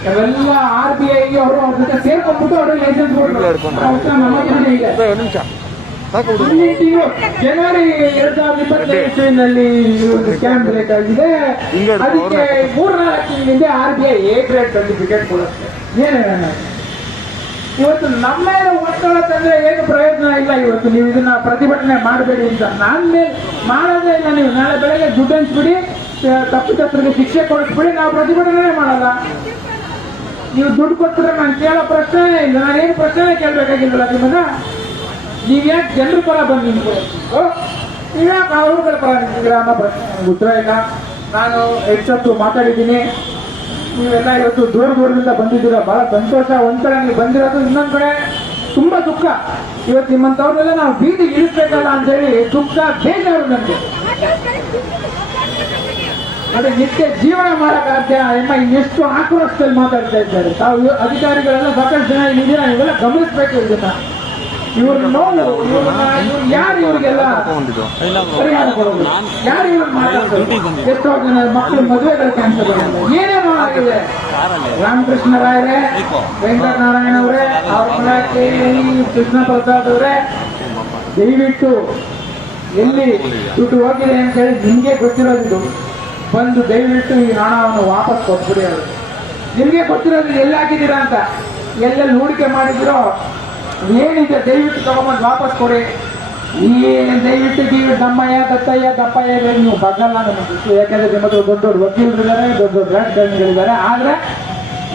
ಅವೆಲ್ಲ RBI ಅವರು ಅವ್ರ ಜೊತೆ ಸೇರ್ಕೊಂಡ್ಬಿಟ್ಟು ಅವ್ರಿಗೆ ಲೈಸೆನ್ಸ್ ಜನವರಿ 2025 ಸ್ಕ್ಯಾಮ್ ಬ್ರೇಕ್ ಆಗಿದೆ. ಅದಕ್ಕೆ 3-4 ತಿಂಗಳಿಂದ RBI A ಗ್ರೇಡ್ ಸರ್ಟಿಫಿಕೇಟ್ ಕೊಡುತ್ತೆ. ಏನೇನ ಇವತ್ತು ನಮ್ಮ ಮೇಲೆ ಒತ್ತಡ ತಂದ್ರೆ ಏನು ಪ್ರಯೋಜನ ಇಲ್ಲ. ಇವತ್ತು ನೀವು ಇದನ್ನ ಪ್ರತಿಭಟನೆ ಮಾಡಬೇಡಿ ಅಂತ ನನ್ನ ಮೇಲೆ ಮಾಡೋದೇ ಇಲ್ಲ. ನೀವು ನಾಳೆ ಬೆಳಗ್ಗೆ ದುಡ್ಡು ಹಂಚ್ಬಿಡಿ, ತಪ್ಪಿತಸ್ಥರಿಗೆ ಶಿಕ್ಷೆ ಕೊಡಿಸ್ಬಿಡಿ, ನಾವು ಪ್ರತಿಭಟನೆ ಮಾಡಲ್ಲ. ನೀವು ದುಡ್ಡು ಕೊಟ್ಟರೆ ನಾನು ಕೇಳೋ ಪ್ರಶ್ನೆ ಇಲ್ಲ, ನಾನೇನು ಪ್ರಶ್ನೆ ಕೇಳಬೇಕಾಗಿಲ್ಲ. ನಿಮ್ಮನ್ನ ನೀವ್ಯಾಕೆ ಜನರ ಪರ ಬಂದು ನಿಂತ್ಕೊಳ್ಬೇಕು, ನೀವ್ಯಾಕೆ ಅವ್ರಗಳ ಪರ ನಿಂತಿದ್ದೀರಾ ಅನ್ನೋ ಪ್ರಶ್ನೆ ನನಗೆ ಉತ್ತರ ಇಲ್ಲ. ನಾನು ಹೆಚ್ಚೊತ್ತು ಮಾತಾಡಿದ್ದೀನಿ. ನೀವೆಲ್ಲ ಇವತ್ತು ದೂರದಿಂದ ಬಂದಿದ್ದೀರಾ, ಬಹಳ ಸಂತೋಷ. ಒಂಥರ ನೀವು ಬಂದಿರೋದು, ಇನ್ನೊಂದ್ ಕಡೆ ತುಂಬಾ ದುಃಖ. ಇವತ್ತು ನಿಮ್ಮಂತವ್ರನ್ನೆಲ್ಲ ನಾವು ಬೀದಿಗೆ ಇಳಿಸ್ಬೇಕಲ್ಲ ಅಂತೇಳಿ ದುಃಖ ಬೇಜಾರು ನನಗೆ. ಅದೇ ನಿತ್ಯ ಜೀವನ ಮಾಡಕ್ಕಾಗ್ತೇ ಎಂಬ ಇನ್ನೆಷ್ಟು ಆಕ್ರೋಶದಲ್ಲಿ ಮಾತಾಡ್ತಾ ಇದ್ದಾರೆ. ತಾವು ಅಧಿಕಾರಿಗಳೆಲ್ಲ ಸಾಕಷ್ಟು ಜನ ಇಲ್ಲಿದ್ದೀರಾ, ಇವೆಲ್ಲ ಗಮನಿಸಬೇಕು. ಇದನ್ನ ಇವ್ರ ನೋವು, ಯಾರು ಇವರಿಗೆಲ್ಲ ಪರಿಹಾರ ಕೊಡೋದು, ಯಾರು ಇವ್ರಿಗೆ ಮಾತಾಡೋದು? ಎಷ್ಟೋ ಜನ ಮಕ್ಕಳು ಮದುವೆಗಳು ಕ್ಯಾನ್ಸಲ್ ಆಗಿದೆ, ಏನೇನೋ ಆಗಿದೆ. ರಾಮಕೃಷ್ಣ ರಾಯರೇ, ವೆಂಕಟನಾರಾಯಣ ಅವರೇ, ಅವ್ರ ಕೃಷ್ಣ ಪ್ರಸಾದ್ ಅವರೇ, ದಯವಿಟ್ಟು ಎಲ್ಲಿ ದುಡ್ಡು ಹೋಗಿದೆ ಅಂತ ಹೇಳಿ ನಿಮ್ಗೆ ಗೊತ್ತಿರೋದು, ಬಂದು ದಯವಿಟ್ಟು ಈ ಹಣವನ್ನು ವಾಪಸ್ ಕೊಟ್ಬಿಡಿ. ಅವರು ನಿಮ್ಗೆ ಗೊತ್ತಿರೋದು ಎಲ್ಲಿ ಹಾಕಿದ್ದೀರಾ ಅಂತ, ಎಲ್ಲೆಲ್ಲಿ ಹೂಡಿಕೆ ಮಾಡಿದಿರೋ ಏನಿದೆ ದಯವಿಟ್ಟು ತಗೊಂಬಂದು ವಾಪಸ್ ಕೊಡಿ. ಈ ದಯವಿಟ್ಟು ದಮ್ಮಯ್ಯ ದಪ್ಪಯ್ಯ ನೀವು ಬಗ್ಗಲ್ಲ ನಮಗೆ. ಯಾಕಂದ್ರೆ ನಿಮ್ಮದು ದೊಡ್ಡ ದೊಡ್ಡ ವಕೀಲರಿದ್ದಾರೆ, ದೊಡ್ಡ ದೊಡ್ಡ ರಾಜಕಾರಣಿಗಳಿದ್ದಾರೆ. ಆದ್ರೆ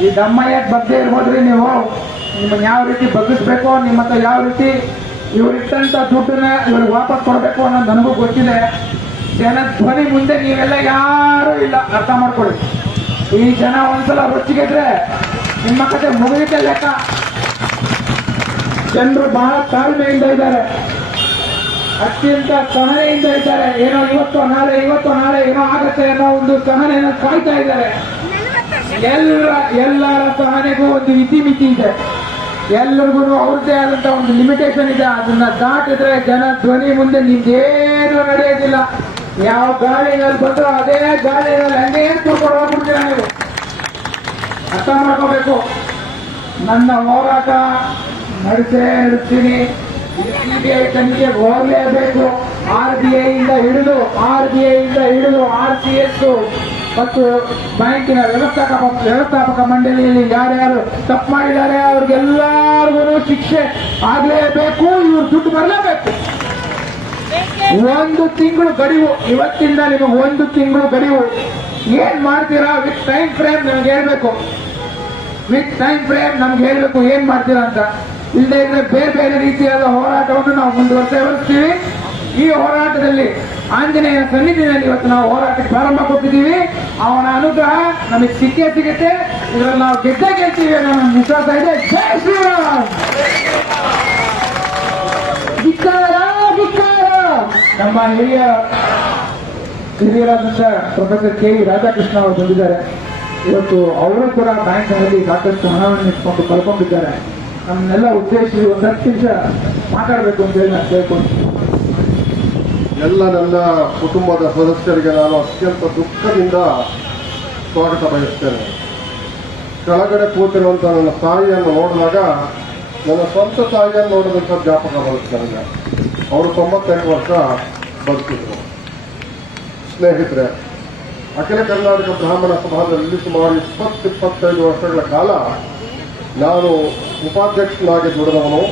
ಈ ದಮ್ಮಯ್ಯ ಬಗ್ಗೆ ಇರ್ಬೋದ್ರಿ. ನೀವು ನಿಮ್ಮನ್ನ ಯಾವ ರೀತಿ ಬಗ್ಗಿಸ್ಬೇಕು, ನಿಮ್ಮ ಹತ್ರ ಯಾವ ರೀತಿ ಇವ್ರಿಟ್ಟಂತ ದುಡ್ಡನ್ನ ಇವ್ರಿಗೆ ವಾಪಸ್ ಕೊಡಬೇಕು ಅನ್ನೋದು ನನಗೂ ಗೊತ್ತಿದೆ. ಜನ ಧ್ವನಿ ಮುಂದೆ ನೀವೆಲ್ಲ ಯಾರೂ ಇಲ್ಲ, ಅರ್ಥ ಮಾಡ್ಕೊಳ್ಳಿ. ಈ ಜನ ಒಂದ್ಸಲ ರೊಚ್ಚಿಗೆದ್ರೆ ನಿಮ್ಮ ಕತೆ ಮುಗಿಯುತ್ತೆ ಲೆಕ್ಕ. ಜನರು ಬಹಳ ತಾಳ್ಮೆಯಿಂದ ಇದ್ದಾರೆ, ಅತ್ಯಂತ ಸಹನೆಯಿಂದ ಇದ್ದಾರೆ. ಏನೋ ಇವತ್ತು ನಾಳೆ ಏನೋ ಆಗತ್ತೆ ಅನ್ನೋ ಒಂದು ಸಹನೆಯನ್ನು ಕಾಯ್ತಾ ಇದ್ದಾರೆ. ಎಲ್ಲರ ಸಹನೆಗೂ ಒಂದು ಇತಿಮಿತಿ ಇದೆ. ಎಲ್ಲರಿಗೂ ಅವ್ರದ್ದೇ ಆದಂತ ಒಂದು ಲಿಮಿಟೇಷನ್ ಇದೆ. ಅದನ್ನ ದಾಟಿದ್ರೆ ಜನ ಧ್ವನಿ ಮುಂದೆ ನಿಮ್ಗೇನು ನಡೆಯೋದಿಲ್ಲ. ಯಾವ ಗಾಳಿನಲ್ಲಿ ಬಂದ್ರೂ ಅದೇ ಗಾಳಿನಲ್ಲಿ ಹಂಗೆ ಕೂತ್ಕೊಂಡು ಹೋಗ್ಬಿಡ್ತೀರ ನೀವು. ಅರ್ಥ ಮಾಡ್ಕೋಬೇಕು. ನನ್ನ ಹೋರಾಟ ನಡೆಸೇ ಇರ್ತೀನಿ. ಸಿಬಿಐ ತನಿಖೆ ಹೋಗಲೇಬೇಕು. RBI ಇಂದ ಹಿಡಿದು RCS ಮತ್ತು ಬ್ಯಾಂಕಿನ ವ್ಯವಸ್ಥಾಪಕ ಮಂಡಳಿಯಲ್ಲಿ ಯಾರ್ಯಾರು ತಪ್ಪು ಮಾಡಿದ್ದಾರೆ ಅವ್ರಿಗೆಲ್ಲರಿಗೂ ಶಿಕ್ಷೆ ಆಗಲೇಬೇಕು. ಇವ್ರು ದುಡ್ಡು ಬರಲೇಬೇಕು. 1 ತಿಂಗಳು ಗಡಿವು. ಇವತ್ತಿಂದ ನಿಮಗೆ 1 ತಿಂಗಳು ಗಡಿವು. ಏನ್ ಮಾಡ್ತೀರಾ ವಿತ್ ಟೈಮ್ ಫ್ರೇಮ್ ನಮ್ಗೆ ಹೇಳ್ಬೇಕು. ಏನ್ ಮಾಡ್ತೀರಾ ಅಂತ. ಇಲ್ಲದೆ ಇದ್ರೆ ಬೇರೆ ಬೇರೆ ರೀತಿಯಾದ ಹೋರಾಟವನ್ನು ನಾವು ಮುಂದುವರಿಸ್ತೀವಿ. ಈ ಹೋರಾಟದಲ್ಲಿ ಆಂಜನೇಯ ಸನ್ನಿಧಿಯಲ್ಲಿ ಇವತ್ತು ನಾವು ಹೋರಾಟಕ್ಕೆ ಪ್ರಾರಂಭ ಕೊಟ್ಟಿದ್ದೀವಿ. ಅವನ ಅನುಗ್ರಹ ನಮಗೆ ಸಿಗುತ್ತೆ. ಇದರಲ್ಲಿ ನಾವು ಗೆಲ್ತೀವಿ ಅನ್ನೋ ನನ್ನ ವಿಶ್ವಾಸ ಇದೆ. ಜೈ ಶ್ರೀರಾಮ್. ನಮ್ಮ ಹಿರಿಯರಾದಂತ ಪ್ರೊಫೆಸರ್ KV ರಾಧಾಕೃಷ್ಣ ಅವರು ಬಂದಿದ್ದಾರೆ. ಇವತ್ತು ಅವರು ಕೂಡ ಬ್ಯಾಂಕ್ನಲ್ಲಿ ಸಾಕಷ್ಟು ಹಣವನ್ನು ಇಟ್ಕೊಂಡು ಕಳ್ಕೊಂಡಿದ್ದಾರೆ. ನಮ್ಮನ್ನೆಲ್ಲ ಉದ್ದೇಶಿಸಿ 10 ನಿಮಿಷ ಮಾತಾಡಬೇಕು ಅಂತ ಹೇಳಿ ನಾನು ಕೇಳ್ಕೊಂಡು. ಎಲ್ಲ ನನ್ನ ಕುಟುಂಬದ ಸದಸ್ಯರಿಗೆ ನಾನು ಅತ್ಯಂತ ದುಃಖದಿಂದ ಸ್ವಾಗತ ಬಯಸ್ತೇನೆ. ಕೆಳಗಡೆ ಕೂತಿರುವಂತಹ ನನ್ನ ತಾಯಿಯನ್ನು ನೋಡಿದಾಗ ನನ್ನ ಸ್ವಂತ ತಾಯಿಯನ್ನು ನೋಡಿದಂಥ ಜ್ಞಾಪಕ ಬರುತ್ತೆ ನನಗೆ. ಅವರು 98 ವರ್ಷ ಬದುಕಿದ್ರು. ಸ್ನೇಹಿತರೆ, ಅಖಿಲ ಕರ್ನಾಟಕ ಬ್ರಾಹ್ಮಣ ಸಭಾದಲ್ಲಿ ಸುಮಾರು 20-25 ವರ್ಷಗಳ ಕಾಲ ನಾನು ಉಪಾಧ್ಯಕ್ಷನಾಗಿ ದುಡಿದವನು.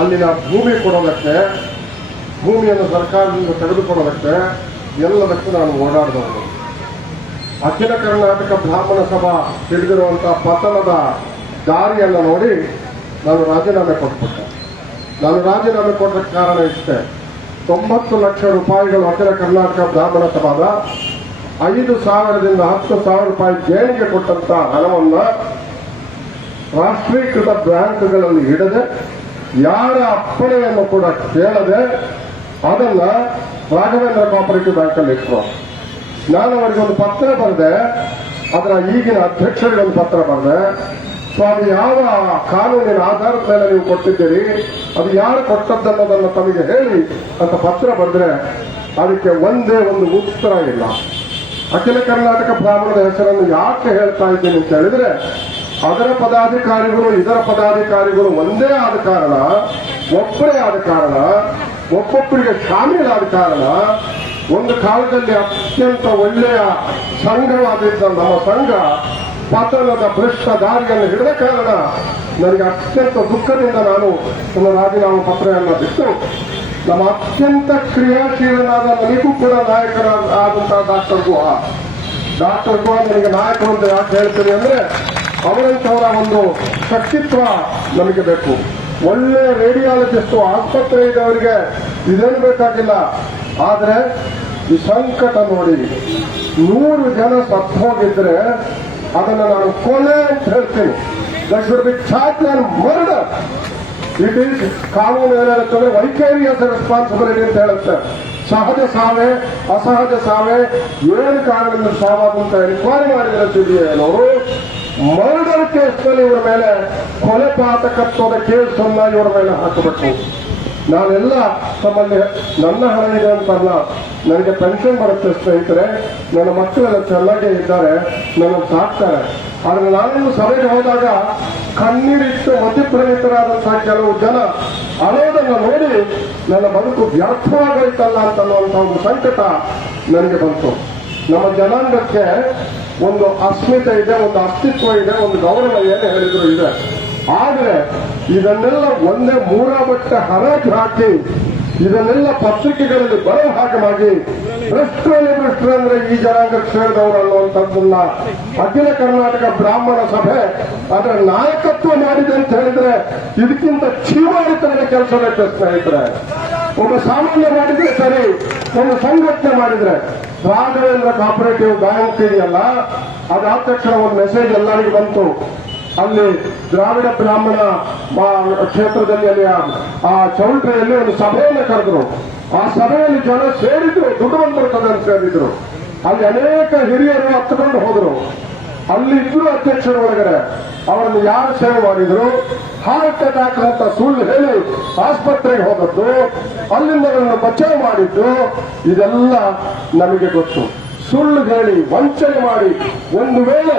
ಅಲ್ಲಿನ ಭೂಮಿ ಕೊಡೋದಕ್ಕೆ, ಭೂಮಿಯನ್ನು ಸರ್ಕಾರದಿಂದ ತೆಗೆದುಕೊಡೋದಕ್ಕೆ ಎಲ್ಲದಕ್ಕೂ ನಾನು ಓಡಾಡಿದವನು. ಅಖಿಲ ಕರ್ನಾಟಕ ಬ್ರಾಹ್ಮಣ ಸಭಾ ಹಿಡಿದಿರುವಂತಹ ಪತನದ ದಾರಿಯನ್ನು ನೋಡಿ ನಾನು ರಾಜೀನಾಮೆ ಕೊಟ್ಬಿಟ್ಟೆ. ನಾನು ರಾಜೀನಾಮೆ ಕೊಟ್ಟಕ್ಕೆ ಕಾರಣ ಇಷ್ಟೇ. 90 ಲಕ್ಷ ರೂಪಾಯಿಗಳು ಅಖಿಲ ಕರ್ನಾಟಕ ಬ್ರಾಹ್ಮಣ ಸಭಾದ 5,000ರಿಂದ 10,000 ರೂಪಾಯಿ ದೇಣಿಗೆ ಕೊಟ್ಟಂತ ಹಣವನ್ನ ರಾಷ್ಟ್ರೀಕೃತ ಬ್ಯಾಂಕ್ಗಳಲ್ಲಿ ಹಿಡದೆ, ಯಾರ ಅಪ್ಪಣೆಯನ್ನು ಕೂಡ ಕೇಳದೆ ಅದನ್ನ ರಾಘವೇಂದ್ರ ಕೋಆಪರೇಟಿವ್ ಬ್ಯಾಂಕಲ್ಲಿ ಇಟ್ಟರು. ನಾನು ಅವರಿಗೊಂದು ಪತ್ರ ಬರೆದೆ. ಅದರ ಈಗಿನ ಅಧ್ಯಕ್ಷರಿಗೊಂದು ಪತ್ರ ಬರೆದೆ. ಸ್ವಾಮಿ, ಯಾವ ಕಾನೂನಿನ ಆಧಾರದ ಮೇಲೆ ನೀವು ಕೊಟ್ಟಿದ್ದೀರಿ, ಅದು ಯಾರು ಕೊಟ್ಟದ್ದನ್ನೋದನ್ನು ತಮಗೆ ಹೇಳಿ ಅಂತ ಪತ್ರ ಬರೆದ್ರೆ ಅದಕ್ಕೆ ಒಂದೇ ಒಂದು ಉತ್ತರ ಇಲ್ಲ. ಅಖಿಲ ಕರ್ನಾಟಕ ಬ್ರಾಹ್ಮಣದ ಹೆಸರನ್ನು ಯಾಕೆ ಹೇಳ್ತಾ ಇದ್ದೀನಿ ಅಂತ ಹೇಳಿದ್ರೆ, ಅದರ ಪದಾಧಿಕಾರಿಗಳು ಇದರ ಪದಾಧಿಕಾರಿಗಳು ಒಂದೇ ಆದ ಕಾರಣ, ಒಬ್ಬರೇ ಆದ ಕಾರಣ, ಒಬ್ಬೊಬ್ಬರಿಗೆ ಶಾಮೀಲಾದ ಕಾರಣ, ಒಂದು ಕಾಲದಲ್ಲಿ ಅತ್ಯಂತ ಒಳ್ಳೆಯ ಸಂಘವಾದಿದ್ದ ನಮ್ಮ ಸಂಘ ಪತನದ ಭ್ರಷ್ಟ ದಾರಿಯನ್ನು ಹಿಡಿದ ಕಾರಣ ನನಗೆ ಅತ್ಯಂತ ದುಃಖದಿಂದ ನಾನು ನನ್ನ ರಾಜೀನಾಮೆ ಪತ್ರವನ್ನು ಬಿಟ್ಟು, ನಮ್ಮ ಅತ್ಯಂತ ಕ್ರಿಯಾಶೀಲನಾದ ನನಗೂ ಕೂಡ ನಾಯಕರಾದಂತಹ ಡಾಕ್ಟರ್ ಗುಹಾ ನನಗೆ ನಾಯಕರು ಅಂತ ಯಾಕೆ ಹೇಳ್ತೀನಿ ಅಂದ್ರೆ, ಅವರಂತವರ ಒಂದು ಶಕ್ತಿತ್ವ ನಮಗೆ ಬೇಕು. ಒಳ್ಳೆ ರೇಡಿಯಾಲಜಿಸ್ಟು ಆಸ್ಪತ್ರೆ ಇದ್ದವರಿಗೆ ಇದೇನು ಬೇಕಾಗಿಲ್ಲ. ಆದರೆ ಈ ಸಂಕಟ ನೋಡಿ, 100 ಜನ ಸತ್ತು ಹೋಗಿದ್ರೆ ಅದನ್ನು ನಾನು ಕೊಲೆ ಅಂತ ಹೇಳ್ತೀನಿ. That should be charge on murder. It is ಕಾನೂನು ಏನಿರುತ್ತದೆ, ವೈಕೇರಿಯಸ್ ರೆಸ್ಪಾನ್ಸಿಬಿಲಿಟಿ ಅಂತ ಹೇಳುತ್ತೆ. ಸಹಜ ಸಾವೇ ಅಸಹಜ ಸಾವೇ ಏನು ಕಾರಣದಿಂದ ಸಾವಾದಂತ ಎನ್ಕ್ವೈರಿ ಮಾಡಿದರೆ CBI ಅವರು ಮರ್ಡರ್ ಕೇಸ್ನಲ್ಲಿ ಇವರ ಮೇಲೆ ಕೊಲೆ ಪಾತಕತ್ವದ ಕೇಸನ್ನ ಇವರ ಮೇಲೆ ಹಾಕಬೇಕು. ನಾವೆಲ್ಲ ತಮ್ಮಲ್ಲಿ ನನ್ನ ಹಣ ಇದೆ ಅಂತಲ್ಲ, ನನಗೆ ಪೆನ್ಷನ್ ಬರುತ್ತೆ ಸ್ನೇಹಿತರೆ, ನನ್ನ ಮಕ್ಕಳೆಲ್ಲ ಚೆನ್ನಾಗೇ ಇದ್ದಾರೆ, ನನ್ನ ಸಾಕ್ತಾರೆ. ಆದ್ರೆ ನಾನು ಸಭೆಗೆ ಹೋದಾಗ ಕಣ್ಣೀರಿಟ್ಟು ಮತಿಪ್ರಣಿತರಾದಂತಹ ಕೆಲವು ಜನ ಅಳೋದನ್ನು ನೋಡಿ ನನ್ನ ಬದುಕು ವ್ಯರ್ಥವಾಗೋಯ್ತಲ್ಲ ಅಂತನ್ನುವಂತಹ ಒಂದು ಸಂಕಟ ನನಗೆ ಬಂತು. ನಮ್ಮ ಜನಾಂಗಕ್ಕೆ ಒಂದು ಅಸ್ಮಿತೆ ಇದೆ, ಒಂದು ಅಸ್ತಿತ್ವ ಇದೆ, ಒಂದು ಗೌರವ ಏನು ಹೇಳಿದ್ರು ಇದೆ. ಆದ್ರೆ ಇದನ್ನೆಲ್ಲ ಒಂದೇ ಮೂರಾಬಟ್ಟೆ ಹರಾಜು ಹಾಕಿ, ಇದನ್ನೆಲ್ಲ ಪತ್ರಿಕೆಗಳಲ್ಲಿ ಬರೋ ಹಾಗೆ ಮಾಡಿ ಭ್ರಷ್ಟರು ಅಂದ್ರೆ ಈ ಜನಾಂಗಕ್ಕೆ ಸೇರಿದವರು ಅನ್ನುವಂಥದ್ದನ್ನ ಅಖಿಲ ಕರ್ನಾಟಕ ಬ್ರಾಹ್ಮಣ ಸಭೆ ಅದರ ನಾಯಕತ್ವ ಮಾಡಿದೆ ಅಂತ ಹೇಳಿದ್ರೆ ಇದಕ್ಕಿಂತ ಚೀವಾಡಿತನದ ಕೆಲಸ ಬೇಕು ಸ್ನೇಹಿತರೆ. ಒಬ್ಬ ಸಾಮಾನ್ಯ ಮಾಡಿದ್ರೆ ಸರಿ, ಒಂದು ಸಂಘಟನೆ ಮಾಡಿದ್ರೆ. ರಾಘವೇಂದ್ರ ಕೋಆಪರೇಟಿವ್ ಬ್ಯಾಂಕ್ ಇದೆಯಲ್ಲ, ಅದಾದ ತಕ್ಷಣ ಒಂದು ಮೆಸೇಜ್ ಎಲ್ಲರಿಗೂ ಬಂತು. ಅಲ್ಲಿ ದ್ರಾವಿಡ ಬ್ರಾಹ್ಮಣ ಕ್ಷೇತ್ರದಲ್ಲಿ ಅಲ್ಲಿ ಆ ಚೌಲ್ಟ್ರಿಯಲ್ಲಿ ಒಂದು ಸಭೆಯನ್ನು ಕರೆದ್ರು. ಆ ಸಭೆಯಲ್ಲಿ ಜನ ಸೇರಿದ್ರು, ದುಡ್ಡುವಂತರು ಸೇರಿದ್ರು. ಅಲ್ಲಿ ಅನೇಕ ಹಿರಿಯರು ಹತ್ತುಕೊಂಡು ಹೋದ್ರು. ಅಲ್ಲಿ ಇದ್ರು ಅಧ್ಯಕ್ಷರ ಒಳಗಡೆ ಅವರನ್ನು ಯಾರು ಸೇವೆ ಮಾಡಿದ್ರು, ಹಾರ್ಟ್ ಅಟ್ಯಾಕ್ ಅಂತ ಸುಳ್ಳು ಹೇಳಿ ಆಸ್ಪತ್ರೆಗೆ ಹೋದದ್ದು, ಅಲ್ಲಿಂದ ಅವರನ್ನು ಬಚಾವ್ ಮಾಡಿದ್ದು, ಇದೆಲ್ಲ ನಮಗೆ ಗೊತ್ತು. ಸುಳ್ಳು ಹೇಳಿ ವಂಚನೆ ಮಾಡಿ ಒಂದು ವೇಳೆ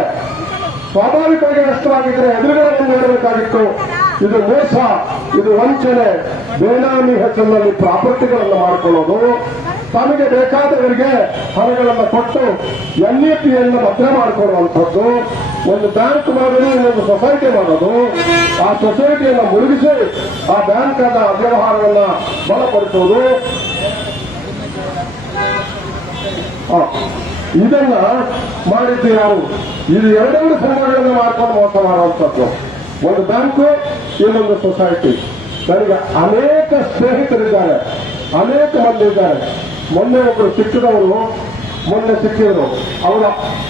ಸ್ವಾಭಾವಿಕವಾಗಿ ನಷ್ಟವಾಗಿದ್ದರೆ ಎದುರುಗಡೆ ಬಂದು ಹೇಳಬೇಕಾಗಿತ್ತು. ಇದು ಮೋಸ, ಇದು ವಂಚನೆ, ಬೇನಾಮಿ ಹೆಸರಿನಲ್ಲಿ ಪ್ರಾಪರ್ಟಿಗಳನ್ನು ಮಾಡಿಕೊಳ್ಳೋದು, ತಮಗೆ ಬೇಕಾದವರಿಗೆ ಹಣಗಳನ್ನು ಕೊಟ್ಟು NEPಯನ್ನು ಭದ್ರ ಮಾಡಿಕೊಳ್ಳುವಂಥದ್ದು, ಒಂದು ಬ್ಯಾಂಕ್ ಮಾಡೋದು, ಇನ್ನೊಂದು ಸೊಸೈಟಿ ಮಾಡೋದು, ಆ ಸೊಸೈಟಿಯನ್ನು ಮುಳುಗಿಸಿ ಆ ಬ್ಯಾಂಕ್ನ ಅವ್ಯವಹಾರವನ್ನು ಬಲಪಡಿಸುವುದು, ಇದನ್ನ ಮಾಡಿದ್ದು ಯಾರು? ಇದು ಎರಡೆರಡು ಸಂಘಗಳನ್ನು ಮಾಡ್ಕೊಂಡು ಮೋಸ ಮಾಡುವಂಥದ್ದು. ಒಂದು ಬ್ಯಾಂಕು, ಇನ್ನೊಂದು ಸೊಸೈಟಿ. ನನಗೆ ಅನೇಕ ಸ್ನೇಹಿತರಿದ್ದಾರೆ, ಅನೇಕ ಮಂದಿ ಇದ್ದಾರೆ. ಮೊನ್ನೆ ಒಬ್ಬರು ಸಿಕ್ಕಿದವರು ಸಿಕ್ಕಿದ್ರು.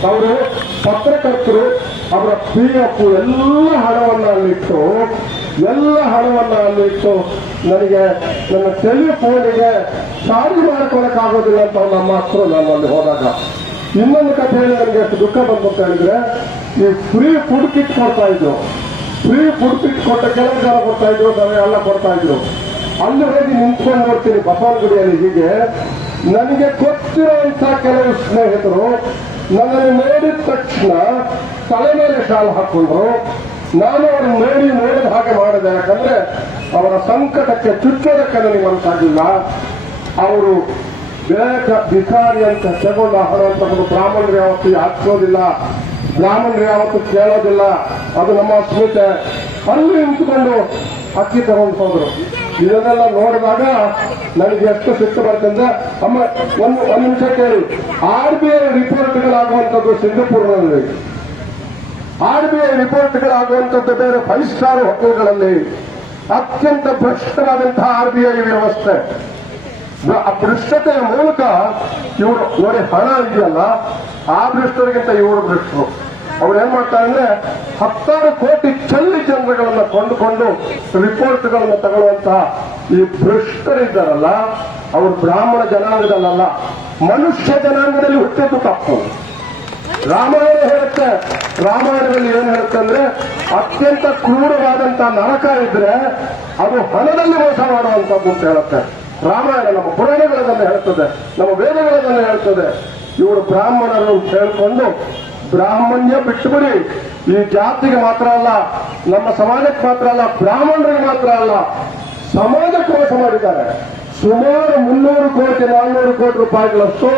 ಅವರು ಪತ್ರಕರ್ತರು, ಅವರ PF ಎಲ್ಲ ಹಣವನ್ನು ಅಲ್ಲಿಟ್ಟು ನನಗೆ ನನ್ನ ಟೆಲಿಫೋನಿಗೆ ಚಾರ್ಜ್ ಮಾಡ್ಕೊಳಕ್ಕಾಗೋದಿಲ್ಲ ಅಂತ ನಮ್ಮ ಹತ್ರ ನಾನು ಅಲ್ಲಿ ಹೋದಾಗ. ಇನ್ನೊಂದು ಕಥೆ ಹೇಳಿ ನನಗೆ ಎಷ್ಟು ದುಃಖ ಬಂತು ಅಂತ ಹೇಳಿದ್ರೆ, ಈ ಫ್ರೀ ಫುಡ್ ಕಿಟ್ ಕೊಡ್ತಾ ಇದ್ರು. ಫ್ರೀ ಫುಡ್ ಕಿಟ್ ಕೊಟ್ಟ ಕೆಲವು ಜನ ಕೊಡ್ತಾ ಇದ್ರು, ಎಲ್ಲ ಕೊಡ್ತಾ ಇದ್ರು. ಅಲ್ಲಿ ಹೋಗಿ ನಿಂತ್ಕೊಂಡು ನೋಡ್ತೀನಿ ಬಸವನಗುಡಿಯಲ್ಲಿ. ಹೀಗೆ ನನಗೆ ಗೊತ್ತಿರುವಂತ ಕೆಲವು ಸ್ನೇಹಿತರು ನನ್ನನ್ನು ನೋಡಿದ ತಕ್ಷಣ ತಲೆ ಮೇಲೆ ಶಾಲು ಹಾಕೊಂಡ್ರು. ನಾನು ಅವರನ್ನು ನೋಡಿದ ಹಾಗೆ ಮಾಡಿದೆ. ಯಾಕಂದ್ರೆ ಅವರ ಸಂಕಟಕ್ಕೆ ಚುಚ್ಚೋದಕ್ಕೆ ನನಗೆ ಮನಸ್ಸಾಗಿಲ್ಲ. ಅವರು ಭಿಕಾರಿ ಅಂತ ತಗೊಂಡು ಹಣವನ್ನು ತಗೊಂಡು ಬ್ರಾಹ್ಮಣರು ಯಾವತ್ತು ಹಾಕೋದಿಲ್ಲ, ಬ್ರಾಹ್ಮಣರು ಯಾವತ್ತು ಕೇಳೋದಿಲ್ಲ. ಅದು ನಮ್ಮ ಅಸ್ಮಿತೆ. ಅಲ್ಲಿ ನಿಂತುಕೊಂಡು ಅಕ್ಕಿ ತಗೊಂಡು ಹೋದ್ರು. ಇದನ್ನೆಲ್ಲ ನೋಡಿದಾಗ ನನಗೆ ಎಷ್ಟು ಸಿಟ್ಟು ಬರ್ತಂದ್ರೆ, ಅಮ್ಮ ಒಂದು ನಿಮಿಷ ಕೇಳಿ. RBI ರಿಪೋರ್ಟ್ಗಳಾಗುವಂಥದ್ದು ಸಿಂಗಪೂರ್ನಲ್ಲಿ, RBI ರಿಪೋರ್ಟ್ಗಳಾಗುವಂಥದ್ದು ಬೇರೆ 5 ಸ್ಟಾರ್ ಹೋಟೆಲ್ಗಳಲ್ಲಿ. ಅತ್ಯಂತ ಭ್ರಷ್ಟವಾದಂತಹ RBI ವ್ಯವಸ್ಥೆ. ಆ ಭ್ರಷ್ಟತೆಯ ಮೂಲಕ ಇವರು ನೋಡಿ ಹಣ ಇದೆಯಲ್ಲ, ಆ ಭ್ರಷ್ಟರಿಗಿಂತ ಇವರು ಭ್ರಷ್ಟರು. ಅವ್ರು ಏನ್ ಮಾಡ್ತಾರೆ ಅಂದ್ರೆ 10 ಕೋಟಿ ಚಲ್ಲಿ ಜನರುಗಳನ್ನ ಕೊಂಡುಕೊಂಡು ರಿಪೋರ್ಟ್ಗಳನ್ನು ತಗೊಳ್ಳುವಂತಹ ಈ ಭ್ರಷ್ಟರಿದ್ದಾರಲ್ಲ, ಅವರು ಬ್ರಾಹ್ಮಣ ಜನಾಂಗದಲ್ಲ, ಮನುಷ್ಯ ಜನಾಂಗದಲ್ಲಿ ಹುಟ್ಟಿದ್ದು ತಪ್ಪು. ರಾಮಾಯಣ ಹೇಳುತ್ತೆ, ರಾಮಾಯಣದಲ್ಲಿ ಏನ್ ಹೇಳುತ್ತೆ ಅಂದ್ರೆ, ಅತ್ಯಂತ ಕ್ರೂರವಾದಂತಹ ನರಕ ಇದ್ರೆ ಅದು ಹಣದಲ್ಲಿ ಮೋಸ ಮಾಡುವಂತದ್ದು ಅಂತ ಹೇಳುತ್ತೆ ರಾಮಾಯಣ. ನಮ್ಮ ಪುರಾಣಗಳನ್ನ ಹೇಳ್ತದೆ, ನಮ್ಮ ವೇದಗಳನ್ನ ಹೇಳ್ತದೆ. ಇವರು ಬ್ರಾಹ್ಮಣರು ಅಂತ ಹೇಳ್ಕೊಂಡು ಬ್ರಾಹ್ಮಣ್ಯ ಬಿಟ್ಟುಬಿಡಿ. ಈ ಜಾತಿಗೆ ಮಾತ್ರ ಅಲ್ಲ, ನಮ್ಮ ಸಮಾಜಕ್ಕೆ ಮಾತ್ರ ಅಲ್ಲ, ಬ್ರಾಹ್ಮಣರಿಗೆ ಮಾತ್ರ ಅಲ್ಲ, ಸಮಾಜಕ್ಕೆ ಮೋಸ ಮಾಡಿದ್ದಾರೆ. ಸುಮಾರು 300 ಕೋಟಿ 400 ಕೋಟಿ ರೂಪಾಯಿಗಳಷ್ಟು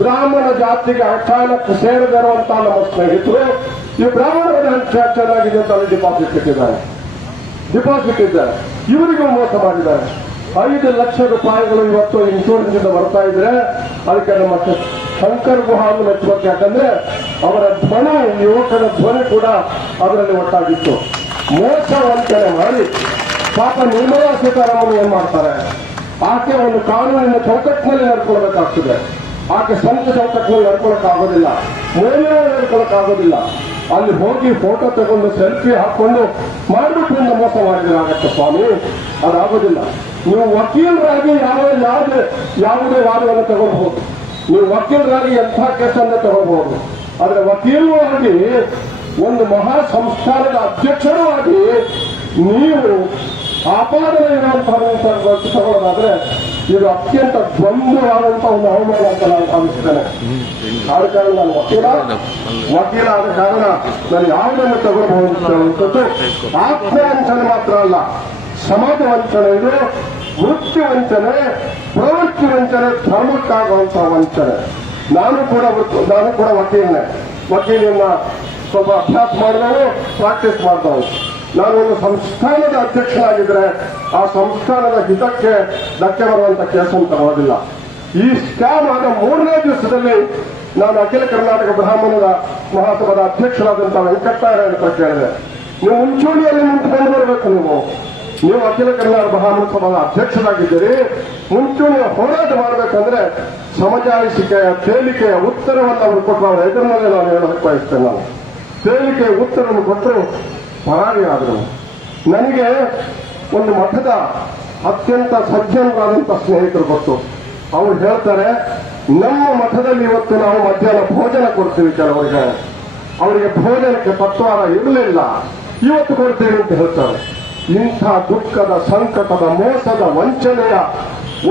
ಬ್ರಾಹ್ಮಣ ಜಾತಿಗೆ ಅಚಾನಕ್ ಸೇರದಿರುವಂತಹ ನಮ್ಮ ಸ್ನೇಹಿತರು ಈ ಬ್ರಾಹ್ಮಣರ ಚೆನ್ನಾಗಿದೆ ಅಂತ ಅಲ್ಲಿ ಡಿಪಾಸಿಟ್ ಇಟ್ಟಿದ್ದಾರೆ. ಇವರಿಗೂ ಮೋಸ ಮಾಡಿದ್ದಾರೆ. 5 ಲಕ್ಷ ರೂಪಾಯಿಗಳು ಇವತ್ತು ಇನ್ಶೂರೆನ್ಸ್ ಇಂದ ಬರ್ತಾ ಇದ್ರೆ ಅದಕ್ಕೆ ನಮ್ಮ ಶಂಕರ್ ಗುಹಾನ್ನು ಮೆಚ್ಚಬೇಕು. ಯಾಕಂದ್ರೆ ಅವರ ಧ್ವನಿ, ಯುವಕರ ಧ್ವನಿ ಕೂಡ ಅದರಲ್ಲಿ ಒಟ್ಟಾಗಿತ್ತು. ಮೋಸ ವಂಚನೆ ಮಾಡಿ ಪಾಪ ನಿರ್ಮಲಾ ಸೀತಾರಾಮನ್ ಏನ್ ಮಾಡ್ತಾರೆ, ಆಕೆ ಒಂದು ಕಾನೂನಿನ ಚೌಕಟ್ಟಿನಲ್ಲಿ ನಡ್ಕೊಳ್ಬೇಕಾಗ್ತದೆ. ಆಕೆ ಸ್ವಂತ ಚೌಕಟ್ಟಿನಲ್ಲಿ ನಡ್ಕೊಳಕ್ಕಾಗೋದಿಲ್ಲ, ಮೇಲಿನಲ್ಲಿ ನಡ್ಕೊಳಕ್ಕಾಗೋದಿಲ್ಲ. ಅಲ್ಲಿ ಹೋಗಿ ಫೋಟೋ ತಗೊಂಡು ಸೆಲ್ಫಿ ಹಾಕೊಂಡು ಮಾಡಿಬಿಟ್ಟು ಮೋಸ ಮಾಡಿದ್ರಾಗತ್ತೆ ಸ್ವಾಮಿ, ಅದಾಗೋದಿಲ್ಲ. ನೀವು ವಕೀಲರಾಗಿ ಯಾವುದೇ ವಾದವನ್ನು ತಗೊಳ್ಬಹುದು, ನೀವು ವಕೀಲರಾಗಿ ಎಂಥ ಕೇಸನ್ನು ತಗೊಳ್ಬಹುದು. ಆದ್ರೆ ವಕೀಲರಾಗಿ ಒಂದು ಮಹಾ ಸಂಸ್ಥಾನದ ಅಧ್ಯಕ್ಷರೂ ಆಗಿ ನೀವು ಆಪಾದನೆ ಇರುವಂತಹ ತಗೊಳ್ಳೋದಾದ್ರೆ ಇದು ಅತ್ಯಂತ ದ್ವಂದ್ವವಾದಂತಹ ಒಂದು ಅವಮಾನ ಅಂತ ನಾನು ಭಾವಿಸ್ತೇನೆ. ಆದ ಕಾರಣ ನಾನು ವಕೀಲ ಆದ ಕಾರಣ ನಾನು ಯಾವುದನ್ನು ತಗೊಳ್ಬಹುದು. ಆತ್ಮವಂಚನೆ ಮಾತ್ರ ಅಲ್ಲ, ಸಮಾಜ ವಂಚನೆ ಇದು, ವೃತ್ತಿ ವಂಚನೆ, ಪ್ರವೃತ್ತಿ ವಂಚನೆ, ಧರ್ಮಕ್ಕಾಗುವಂತಹ ವಂಚನೆ. ನಾನು ಕೂಡ ವಕೀಲನ್ನ ಸ್ವಲ್ಪ ಅಭ್ಯಾಸ ಮಾಡಿದವರು, ಪ್ರಾಕ್ಟೀಸ್ ಮಾಡಿದವರು. ನಾನು ಒಂದು ಸಂಸ್ಥಾನದ ಅಧ್ಯಕ್ಷನಾಗಿದ್ರೆ ಆ ಸಂಸ್ಥಾನದ ಹಿತಕ್ಕೆ ಧಕ್ಕೆ ಬರುವಂತ ಕೆಲಸವನ್ನು ತಗೊಳ್ಳೋದಿಲ್ಲ. ಈ ಸ್ಕ್ಯಾಮ್ ಆದ 3ನೇ ದಿವಸದಲ್ಲಿ ನಾನು ಅಖಿಲ ಕರ್ನಾಟಕ ಬ್ರಾಹ್ಮಣರ ಮಹಾಸಭಾದ ಅಧ್ಯಕ್ಷರಾದಂತಹ ವೆಂಕಟರಾಯ ಅಂತ ಕೇಳಿದೆ, ನೀವು ಮುಂಚೂಣಿಯಲ್ಲಿ ನಿಂತುಕೊಂಡು ಬರಬೇಕು. ನೀವು ಅಖಿಲ ಕರ್ನಾಟಕ ಬ್ರಾಹ್ಮಣ ಸಭಾದ ಅಧ್ಯಕ್ಷರಾಗಿದ್ದೀರಿ, ಮುಂಚೂಣಿಯ ಹೋರಾಟ ಮಾಡಬೇಕಂದ್ರೆ ಸಮಜಾಯಿಸಿಕೆಯ ತೇಲಿಕೆಯ ಉತ್ತರವನ್ನು ಅವರು ಕೊಟ್ಟರು. ಅವರ ಎದುರಿನಲ್ಲೇ ನಾನು ಹೇಳೋದಕ್ಕೆ ಬಯಸ್ತೇನೆ. ನಾನು ತೇಲಿಕೆಯ ಉತ್ತರವನ್ನು ಕೊಟ್ಟರು, ಪರಾರಿಯಾದರು. ನನಗೆ ಒಂದು ಮಠದ ಅತ್ಯಂತ ಸಜ್ಜನರಾದಂಥ ಸ್ನೇಹಿತರು ಗೊತ್ತು. ಅವ್ರು ಹೇಳ್ತಾರೆ, ನಮ್ಮ ಮಠದಲ್ಲಿ ಇವತ್ತು ನಾವು ಮಧ್ಯಾಹ್ನ ಭೋಜನ ಕೊಡ್ತೀವಿ ಕೆಲವರಿಗೆ. ಅವರಿಗೆ ಭೋಜನಕ್ಕೆ ತತ್ವಾರ ಇರಲಿಲ್ಲ, ಇವತ್ತು ಕೊಡ್ತೇವೆ ಅಂತ ಹೇಳ್ತಾರೆ. ಇಂಥ ದುಃಖದ, ಸಂಕಟದ, ಮೋಸದ, ವಂಚನೆಯ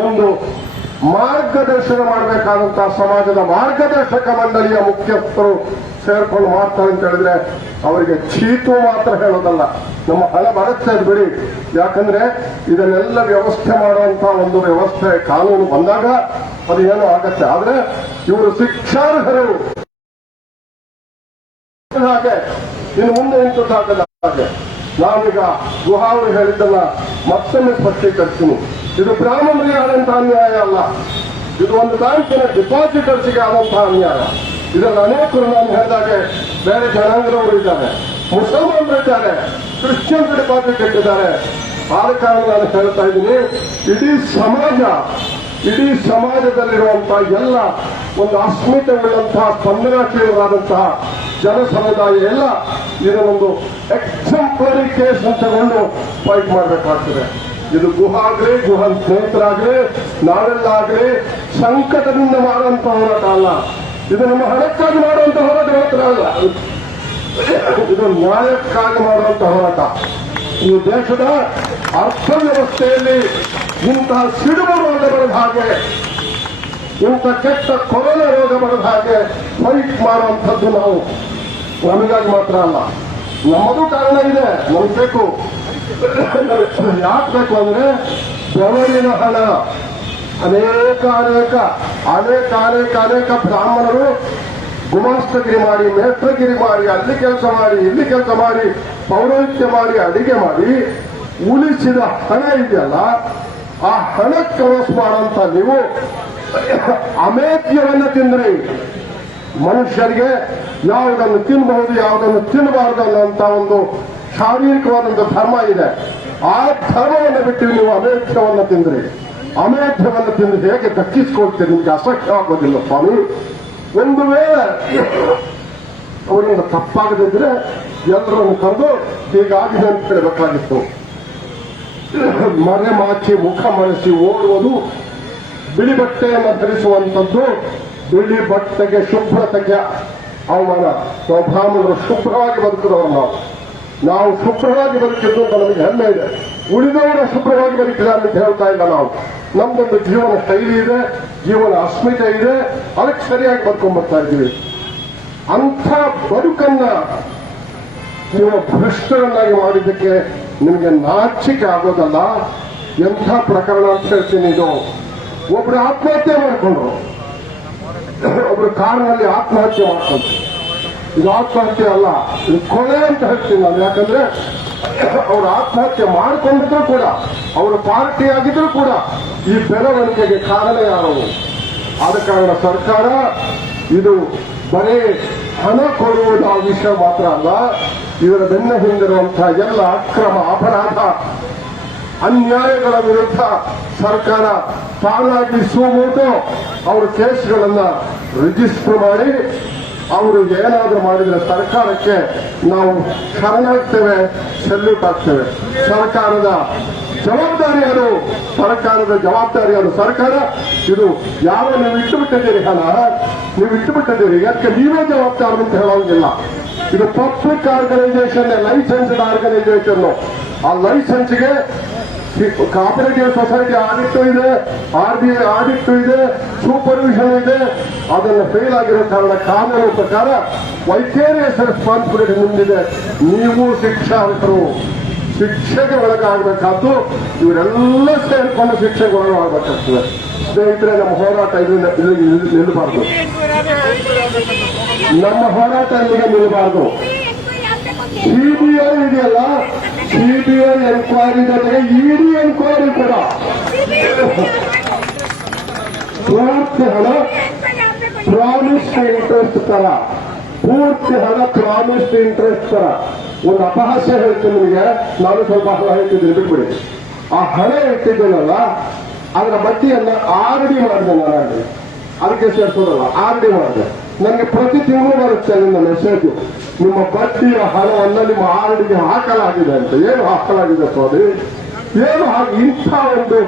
ಒಂದು ಮಾರ್ಗದರ್ಶನ ಮಾಡಬೇಕಾದಂತಹ ಸಮಾಜದ ಮಾರ್ಗದರ್ಶಕ ಮಂಡಳಿಯ ಮುಖ್ಯಸ್ಥರು ಸೇರ್ಕೊಂಡು ಮಾಡ್ತಾರೆ ಅಂತ ಹೇಳಿದ್ರೆ ಅವರಿಗೆ ಚೀತು ಮಾತ್ರ ಹೇಳೋದಲ್ಲ, ನಮ್ಮ ಹಣ ಬರುತ್ತೆ ಅದು ಬಿಡಿ. ಯಾಕಂದ್ರೆ ಇದನ್ನೆಲ್ಲ ವ್ಯವಸ್ಥೆ ಮಾಡುವಂತ ಒಂದು ವ್ಯವಸ್ಥೆ ಕಾನೂನು ಬಂದಾಗ ಅದು ಏನೋ ಆಗತ್ತೆ. ಆದ್ರೆ ಇವರು ಶಿಕ್ಷಾರ್ಹರು ಹಾಗೆ ಇನ್ನು ಮುಂದೆ ಇಂಥದ್ದಾಗಲ್ಲ. ಹಾಗೆ ನಾವೀಗ ಗುಹಾವರು ಹೇಳಿದ್ದನ್ನ ಮತ್ತೊಮ್ಮೆ ಸ್ಪಷ್ಟೀಕರಿಸ್ತೀನಿ. ಇದು ಬ್ರಾಹ್ಮಣರಿಗೆ ಆದಂತಹ ಅನ್ಯಾಯ ಅಲ್ಲ, ಇದು ಒಂದು ಬ್ಯಾಂಕಿನ ಡಿಪಾಸಿಟರ್ಸ್ಗೆ ಆದಂತಹ ಅನ್ಯಾಯ. ಇದರಲ್ಲಿ ಅನೇಕರು ನಾನು ಹೇಳಿದಾಗೆ ಬೇರೆ ಜನಾಂಗದವರು ಇದ್ದಾರೆ, ಮುಸಲ್ಮಾನರು ಇದ್ದಾರೆ, ಕ್ರಿಶ್ಚಿಯನ್ ಡಿಪಾಸಿಟ್ ಇಟ್ಟಿದ್ದಾರೆ. ಆದ ಕಾರಣ ನಾನು ಹೇಳ್ತಾ ಇದ್ದೀನಿ, ಇಡೀ ಸಮಾಜದಲ್ಲಿರುವಂತಹ ಎಲ್ಲ ಒಂದು ಅಸ್ಮಿತೆ ಉಳ್ಳಂತಹ ಸ್ಪಂದನಾಶೀಲರಾದಂತಹ ಜನ ಸಮುದಾಯ ಎಲ್ಲ ಇದನ್ನೊಂದು ಎಕ್ಸಾಂಪಲರಿ ಕೇಸ್ ಅಂತ ತಗೊಂಡು ಫೈಟ್ ಮಾಡಬೇಕಾಗ್ತದೆ. ಇದು ಗುಹಾಗ್ರಿ, ಗುಹನ್ ಸ್ನೇಹಿತರಾಗ್ರಿ, ನಾವೆಲ್ಲಾಗ್ರಿ ಸಂಕಟದಿಂದ ಮಾಡುವಂತಹ ಹೋರಾಟ ಅಲ್ಲ. ಇದು ನಮ್ಮ ಹಣಕ್ಕಾಗಿ ಮಾಡುವಂತಹ ಹೋರಾಟ ಮಾತ್ರ ಅಲ್ಲ, ಇದು ನ್ಯಾಯಕ್ಕಾಗಿ ಮಾಡುವಂತ ಹೋರಾಟ. ಈ ದೇಶದ ಅರ್ಥವ್ಯವಸ್ಥೆಯಲ್ಲಿ ಇಂತಹ ಸಿಡುಬು ರೋಗ ಬರದ ಹಾಗೆ, ಇಂಥ ಕೆಟ್ಟ ಕೊರೋನಾ ರೋಗ ಬರದ ಹಾಗೆ ಫೈಟ್ ಮಾಡುವಂಥದ್ದು ನಾವು ನಮಗಾಗಿ ಮಾತ್ರ ಅಲ್ಲ, ನಮ್ಮದು ಕಾರಣ ಇದೆ. ನಮ್ಗೆ ಬೇಕು. ಯಾಕೆ ಬೇಕು ಅಂದ್ರೆ ಬೆವರಿನ ಹಣ. ಅನೇಕ ಬ್ರಾಹ್ಮಣರು ಗುಮಾಸ್ತಗಿರಿ ಮಾಡಿ, ಮೇಷ್ಟ್ರಗಿರಿ ಮಾಡಿ, ಅಲ್ಲಿ ಕೆಲಸ ಮಾಡಿ, ಇಲ್ಲಿ ಕೆಲಸ ಮಾಡಿ, ಪೌರೋಹಿತ್ಯ ಮಾಡಿ, ಅಡಿಗೆ ಮಾಡಿ ಉಳಿಸಿದ ಹಣ ಇದೆಯಲ್ಲ, ಆ ಹಣಕ್ಕೆ ವಸ್ ಮಾಡುವಂತ ನೀವು ಅಮೇಧ್ಯವನ್ನು ತಿಂದ್ರಿ. ಮನುಷ್ಯರಿಗೆ ಯಾವುದನ್ನು ತಿನ್ನಬಹುದು, ಯಾವುದನ್ನು ತಿನ್ನಬಾರದು ಅನ್ನುವಂತ ಒಂದು ಶಾರೀರಿಕವಾದಂಥ ಧರ್ಮ ಇದೆ. ಆ ಧರ್ಮವನ್ನು ಬಿಟ್ಟು ನೀವು ಅಮೇಧ್ಯವನ್ನು ತಿಂದ್ರಿ. ಅಮೇಧ್ಯವನ್ನು ತಿಂದು ಹೇಗೆ ದಕ್ಕಿಸ್ಕೊಳ್ತೀರಿ? ನಿಮ್ಗೆ ಅಸಹ್ಯ ಆಗೋದಿಲ್ಲ ಸ್ವಾಮಿ. ಒಂದು ವೇಳೆ ಅವರಿಂದ ತಪ್ಪಾಗದಿದ್ರೆ ಎಲ್ಲರನ್ನು ಕರೆದು ಹೀಗಾಗಿದೆ ಅಂತ ಹೇಳಬೇಕಾಗಿತ್ತು. ಮರೆ ಮಾಚಿ ಮುಖ ಮರೆಸಿ ಓಡುವುದು, ಬಿಳಿ ಬಟ್ಟೆಯನ್ನು ಧರಿಸುವಂಥದ್ದು, ಬಿಳಿ ಬಟ್ಟೆಗೆ ಶುಭ್ರತೆಗೆ ಅವಮಾನ. ನಾವು ಬ್ರಾಹ್ಮಣರು ಶುಭ್ರವಾಗಿ ಬದುಕಿದವರು, ನಾವು ಶುಭ್ರವಾಗಿ ಬದುಕಿದ್ದು ಅಂತ ನಮಗೆ ಹೆಮ್ಮೆ ಇದೆ. ಉಳಿದವರ ಶುಭ್ರವಾಗಿ ಬದುಕಿದ್ದಾರೆ ಅಂತ ಹೇಳ್ತಾ ಇಲ್ಲ ನಾವು. ನಮ್ದೊಂದು ಜೀವನ ಶೈಲಿ ಇದೆ, ಜೀವನ ಅಸ್ಮಿತೆ ಇದೆ, ಅದಕ್ಕೆ ಸರಿಯಾಗಿ ಬದುಕೊಂಡ್ ಬರ್ತಾ ಇದ್ದೀವಿ. ಅಂಥ ಬದುಕನ್ನ ನೀವು ಭ್ರಷ್ಟರನ್ನಾಗಿ ಮಾಡಿದ್ದಕ್ಕೆ ನಿಮಗೆ ನಾಚಿಕೆ ಆಗೋದಲ್ಲ. ಎಂಥ ಪ್ರಕರಣ ಅಂತ ಹೇಳ್ತೀನಿ. ಇದು ಒಬ್ರು ಆತ್ಮಹತ್ಯೆ ಮಾಡಿಕೊಂಡ್ರು, ಒಬ್ರು ಕಾರಿನಲ್ಲಿ ಆತ್ಮಹತ್ಯೆ ಮಾಡ್ಕೊಂಡ್ರು. ಇದು ಆತ್ಮಹತ್ಯೆ ಅಲ್ಲ, ಇದು ಕೊಲೆ ಅಂತ ಹೇಳ್ತೀನಿ ನಾನು. ಯಾಕಂದ್ರೆ ಅವರು ಆತ್ಮಹತ್ಯೆ ಮಾಡಿಕೊಂಡಿದ್ರು ಕೂಡ, ಅವರು ಪಾರ್ಟಿ ಆಗಿದ್ರು ಕೂಡ ಈ ಬೆಳವಣಿಗೆಗೆ ಕಾರಣ ಯಾರು? ಆದ ಕಾರಣ ಸರ್ಕಾರ ಇದು ಬರೀ ಹಣ ಕೊಡುವುದು ಆ ವಿಷಯ ಮಾತ್ರ ಅಲ್ಲ, ಇದರ ಬೆನ್ನ ಹಿಂದಿರುವಂತಹ ಎಲ್ಲ ಅಕ್ರಮ, ಅಪರಾಧ, ಅನ್ಯಾಯಗಳ ವಿರುದ್ಧ ಸರ್ಕಾರ ತಾನಾಗಿ ಸುಮೋಟೋ ಅವರು ಕೇಸ್ಗಳನ್ನ ರಿಜಿಸ್ಟರ್ ಮಾಡಿ ಅವರು ಏನಾದರೂ ಮಾಡಿದ್ರೆ ಸರ್ಕಾರಕ್ಕೆ ನಾವು ಶರಣಾಗ್ತೇವೆ, ಸೆಲ್ಯೂಟ್ ಆಗ್ತೇವೆ. ಸರ್ಕಾರದ ಜವಾಬ್ದಾರಿ ಅದು, ಸರ್ಕಾರ ಇದು ಯಾರೋ ನೀವು ಇಟ್ಟು ಬಿಟ್ಟಿದ್ದೀರಿ, ಹಣ ನೀವು ಇಟ್ಟು ಬಿಟ್ಟಿದ್ದೀರಿ, ಅದಕ್ಕೆ ನೀವೇ ಜವಾಬ್ದಾರ ಅಂತ ಹೇಳೋಂಗಿಲ್ಲ. ಇದು ಪಬ್ಲಿಕ್ ಆರ್ಗನೈಸೇಷನ್, ಲೈಸೆನ್ಸ್ಡ್ ಆರ್ಗನೈಸೇಷನ್. ಆ ಲೈಸೆನ್ಸ್ಗೆ ಕೋಆಪರೇಟಿವ್ ಸೊಸೈಟಿ ಆಡಿಟ್ ಇದೆ, RBI ಆಡಿಟ್ ಇದೆ, ಸೂಪರ್ವಿಷನ್ ಇದೆ. ಅದನ್ನು ಫೇಲ್ ಆಗಿರೋ ಕಾರಣ ಕಾನೂನು ಪ್ರಕಾರ ವೈಕೇರಿಯಸ್ ರೆಸ್ಪಾನ್ಸಿಬಿಲಿಟಿ ನಿಮ್ದಿದೆ. ನೀವು ಶಿಕ್ಷಾರ್ಹರು, ಶಿಕ್ಷೆಗೆ ಒಳಗಾಗಬೇಕಾದ್ದು. ಇವರೆಲ್ಲ ಸೇರ್ಕೊಂಡು ಶಿಕ್ಷೆಗೆ ಒಳಗಾಗಬೇಕಾಗ್ತದೆ. ಸ್ನೇಹಿತರೆ, ನಮ್ಮ ಹೋರಾಟ ಇಲ್ಲಿಗೆ ನಿಲ್ಲಬಾರ್ದು. ನಮ್ಮ ಹೋರಾಟ ಇಲ್ಲಿಗೆ ನಿಲ್ಲಬಾರ್ದು. CBI ಇದೆಯಲ್ಲ, CBI ಎನ್ಕ್ವೈರಿ ಜೊತೆಗೆ ED ಎನ್ಕ್ವೈರಿ ಕೂಡ ಪೂರ್ತಿ ಹಣ ಪ್ರಾಮಿಸ್ಡ್ ಇಂಟ್ರೆಸ್ಟ್ ತರ, ಪೂರ್ತಿ ಹಣ ಪ್ರಾಮಿಸ್ಡ್ ಇಂಟ್ರೆಸ್ಟ್ ತರ. ಒಂದು ಅಪಹಾಸ್ಯ ಹೇಳ್ತೀನಿ ನಿಮಗೆ, ನಾನು ಸ್ವಲ್ಪ ಹಣ ಹೇಳ್ತಿದ್ದೀನಿ, ಬಿಟ್ಬಿಡಿ. ಆ ಹಣ ಇಟ್ಟಿದ್ದೇನಲ್ಲ, ಅದರ ಬಡ್ಡಿಯನ್ನ RD ಮಾಡಿದೆ ನಾನು. ಅದಕ್ಕೆ ಸೇರಿಸೋದಲ್ಲ, RD ಮಾಡಿದೆ. ನನಗೆ ಪ್ರತಿ ತಿಂಗಳು ಬರುತ್ತೆ ನಿಮ್ಮ ಮೆಸೇಜ್, ನಿಮ್ಮ ಬಡ್ಡಿಯ ಹಣವನ್ನು ನಿಮ್ಮ RDಗೆ ಹಾಕಲಾಗಿದೆ ಅಂತ. ಏನು ಹಾಕಲಾಗಿದೆ ಸ್ವಾಮಿ? ಏನು ಇಂಥ ಒಂದು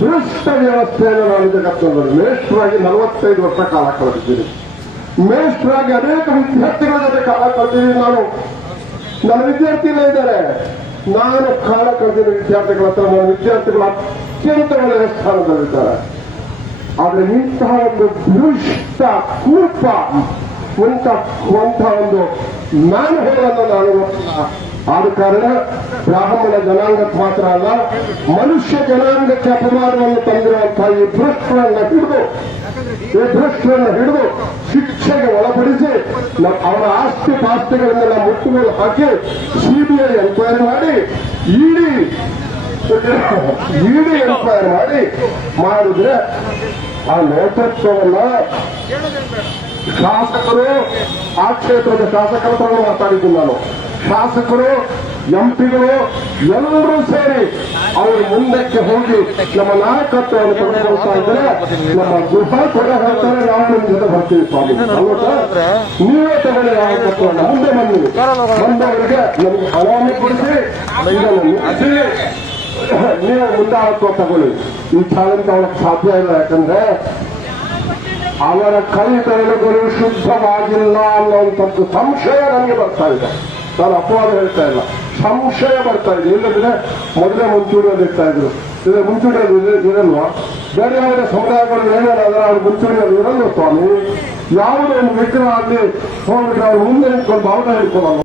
ಭ್ರಷ್ಟ ವ್ಯವಸ್ಥೆಯನ್ನು ನಾನು ಜಗತ್ತಿನಲ್ಲಿ ಮೇಷ್ಟ್ರಾಗಿ 45 ವರ್ಷ ಕಾಲ ಕಳೆದಿದ್ದೀನಿ. ಮೇಷ್ಟ್ರಾಗಿ ಅನೇಕ ವಿದ್ಯಾರ್ಥಿಗಳ ಜೊತೆ ಕಾಲ ಕಳೆದಿದ್ದೀನಿ ನಾನು. ನನ್ನ ವಿದ್ಯಾರ್ಥಿಗಳೇ ಇದ್ದಾರೆ. ನಾನು ಕಾಲ ಕಳೆದಿರೋ ವಿದ್ಯಾರ್ಥಿಗಳ ಹತ್ರ ನನ್ನ ವಿದ್ಯಾರ್ಥಿಗಳು ಅತ್ಯಂತ ಒಳ್ಳೆಯ ಸ್ಥಾನದಲ್ಲಿದ್ದಾರೆ. ಆದ್ರೆ ಇಂತಹ ಒಂದು ದುಷ್ಟ ಕೂರ್ಪ ಒಂದು ಮ್ಯಾನ್ಹೋಲನ್ನು ನಾನು ನೋಡಿಲ್ಲ. ಆದ ಕಾರಣ ಬ್ರಾಹ್ಮಣ ಜನಾಂಗಕ್ಕೆ ಮಾತ್ರ ಅಲ್ಲ, ಮನುಷ್ಯ ಜನಾಂಗಕ್ಕೆ ಅಪಮಾನವನ್ನು ತಂದಿರುವಂತಹ ಈ ಭ್ರಷ್ಟರನ್ನು ಹಿಡಿದು ಶಿಕ್ಷೆಗೆ ಒಳಪಡಿಸಿ ಅವರ ಆಸ್ತಿ ಪಾಸ್ತಿಗಳನ್ನೆಲ್ಲ ಮುಟ್ಟುಗೋಲು ಹಾಕಿ ಸಿಬಿಐ ಎನ್ಕ್ವೈರಿ ಮಾಡಿ ಇಡಿ ಎನ್ಕ್ವೈರಿ ಮಾಡಿದ್ರೆ ಆ ನೇತೃತ್ವವನ್ನ ಶಾಸಕರು, ಆ ಕ್ಷೇತ್ರದ ಶಾಸಕರ ಹತ್ರ ಮಾತಾಡಿದ್ದೀನಿ ನಾನು. ಶಾಸಕರು, ಎಂಪಿಗಳು ಎಲ್ಲರೂ ಸೇರಿ ಅವರು ಮುಂದಕ್ಕೆ ಹೋಗಿ ನಮ್ಮ ನಾಯಕತ್ವವನ್ನು ತೆಗೆದುಕೊಳ್ತಾ ಇದ್ರೆ ನಮ್ಮ ಗೃಹ ಕೂಡ ಹೇಳ್ತಾರೆ, ನಾವು ನಿಮ್ಮ ಜೊತೆ ಬರ್ತೀವಿ ಸ್ವಾಮಿ, ಅಲ್ವಾ? ನೀವೇ ತಗೊಳ್ಳಿ ನಾಯಕತ್ವವನ್ನು, ಮುಂದೆ ಬನ್ನಿ, ಬಂದವರಿಗೆ ನಮಗೆ ಅನಾಮಿ ಕೊಡಿಸಿ ಇದನ್ನು ಮುಗಿಸಿ ನೀವು ಮುಂದಾಳತ್ವ ತಗೊಳ್ಳಿ. ಈ ಚಾಲೆಂಜ್ ತಗೊಳಕ್ ಸಾಧ್ಯ ಇಲ್ಲ. ಯಾಕಂದ್ರೆ ಅವರ ಕೈ ಬೆರಳುಗಳು ಶುದ್ಧವಾಗಿಲ್ಲ ಅನ್ನುವಂಥದ್ದು ಸಂಶಯ ನನಗೆ ಬರ್ತಾ ಇದೆ. ನಾನು ಅಪವಾದ ಹೇಳ್ತಾ ಇಲ್ಲ, ಸಂಶಯ ಬರ್ತಾ ಇದೆ. ಇಲ್ಲದ್ರೆ ಮೊದಲೇ ಮುಂಚೂಣಿಯಲ್ಲಿ ಇರ್ತಾ ಇದ್ರು. ಇದು ಮುಂಚೂಣಿಯಲ್ಲಿ ಇರಲ್ವಾ? ಬೇರೆ ಯಾವುದೇ ಸಮುದಾಯಗಳು ಏನಾದ್ರೆ ಅವ್ರು ಮುಂಚೂಣಿಯಲ್ಲಿ ಇರಲ್ವ ಸ್ವಾಮಿ? ಯಾವುದೇ ಒಂದು ವಿಗ್ರಹ ಆಗಲಿ ಹೋಗ್ಬಿಟ್ರೆ ಅವ್ರು ಮುಂದೆ ನಿಂತ್ಕೊಂಡು ಭಾವನೆ ಹಿಡ್ಕೊಳ್ಳಲ್ಲ.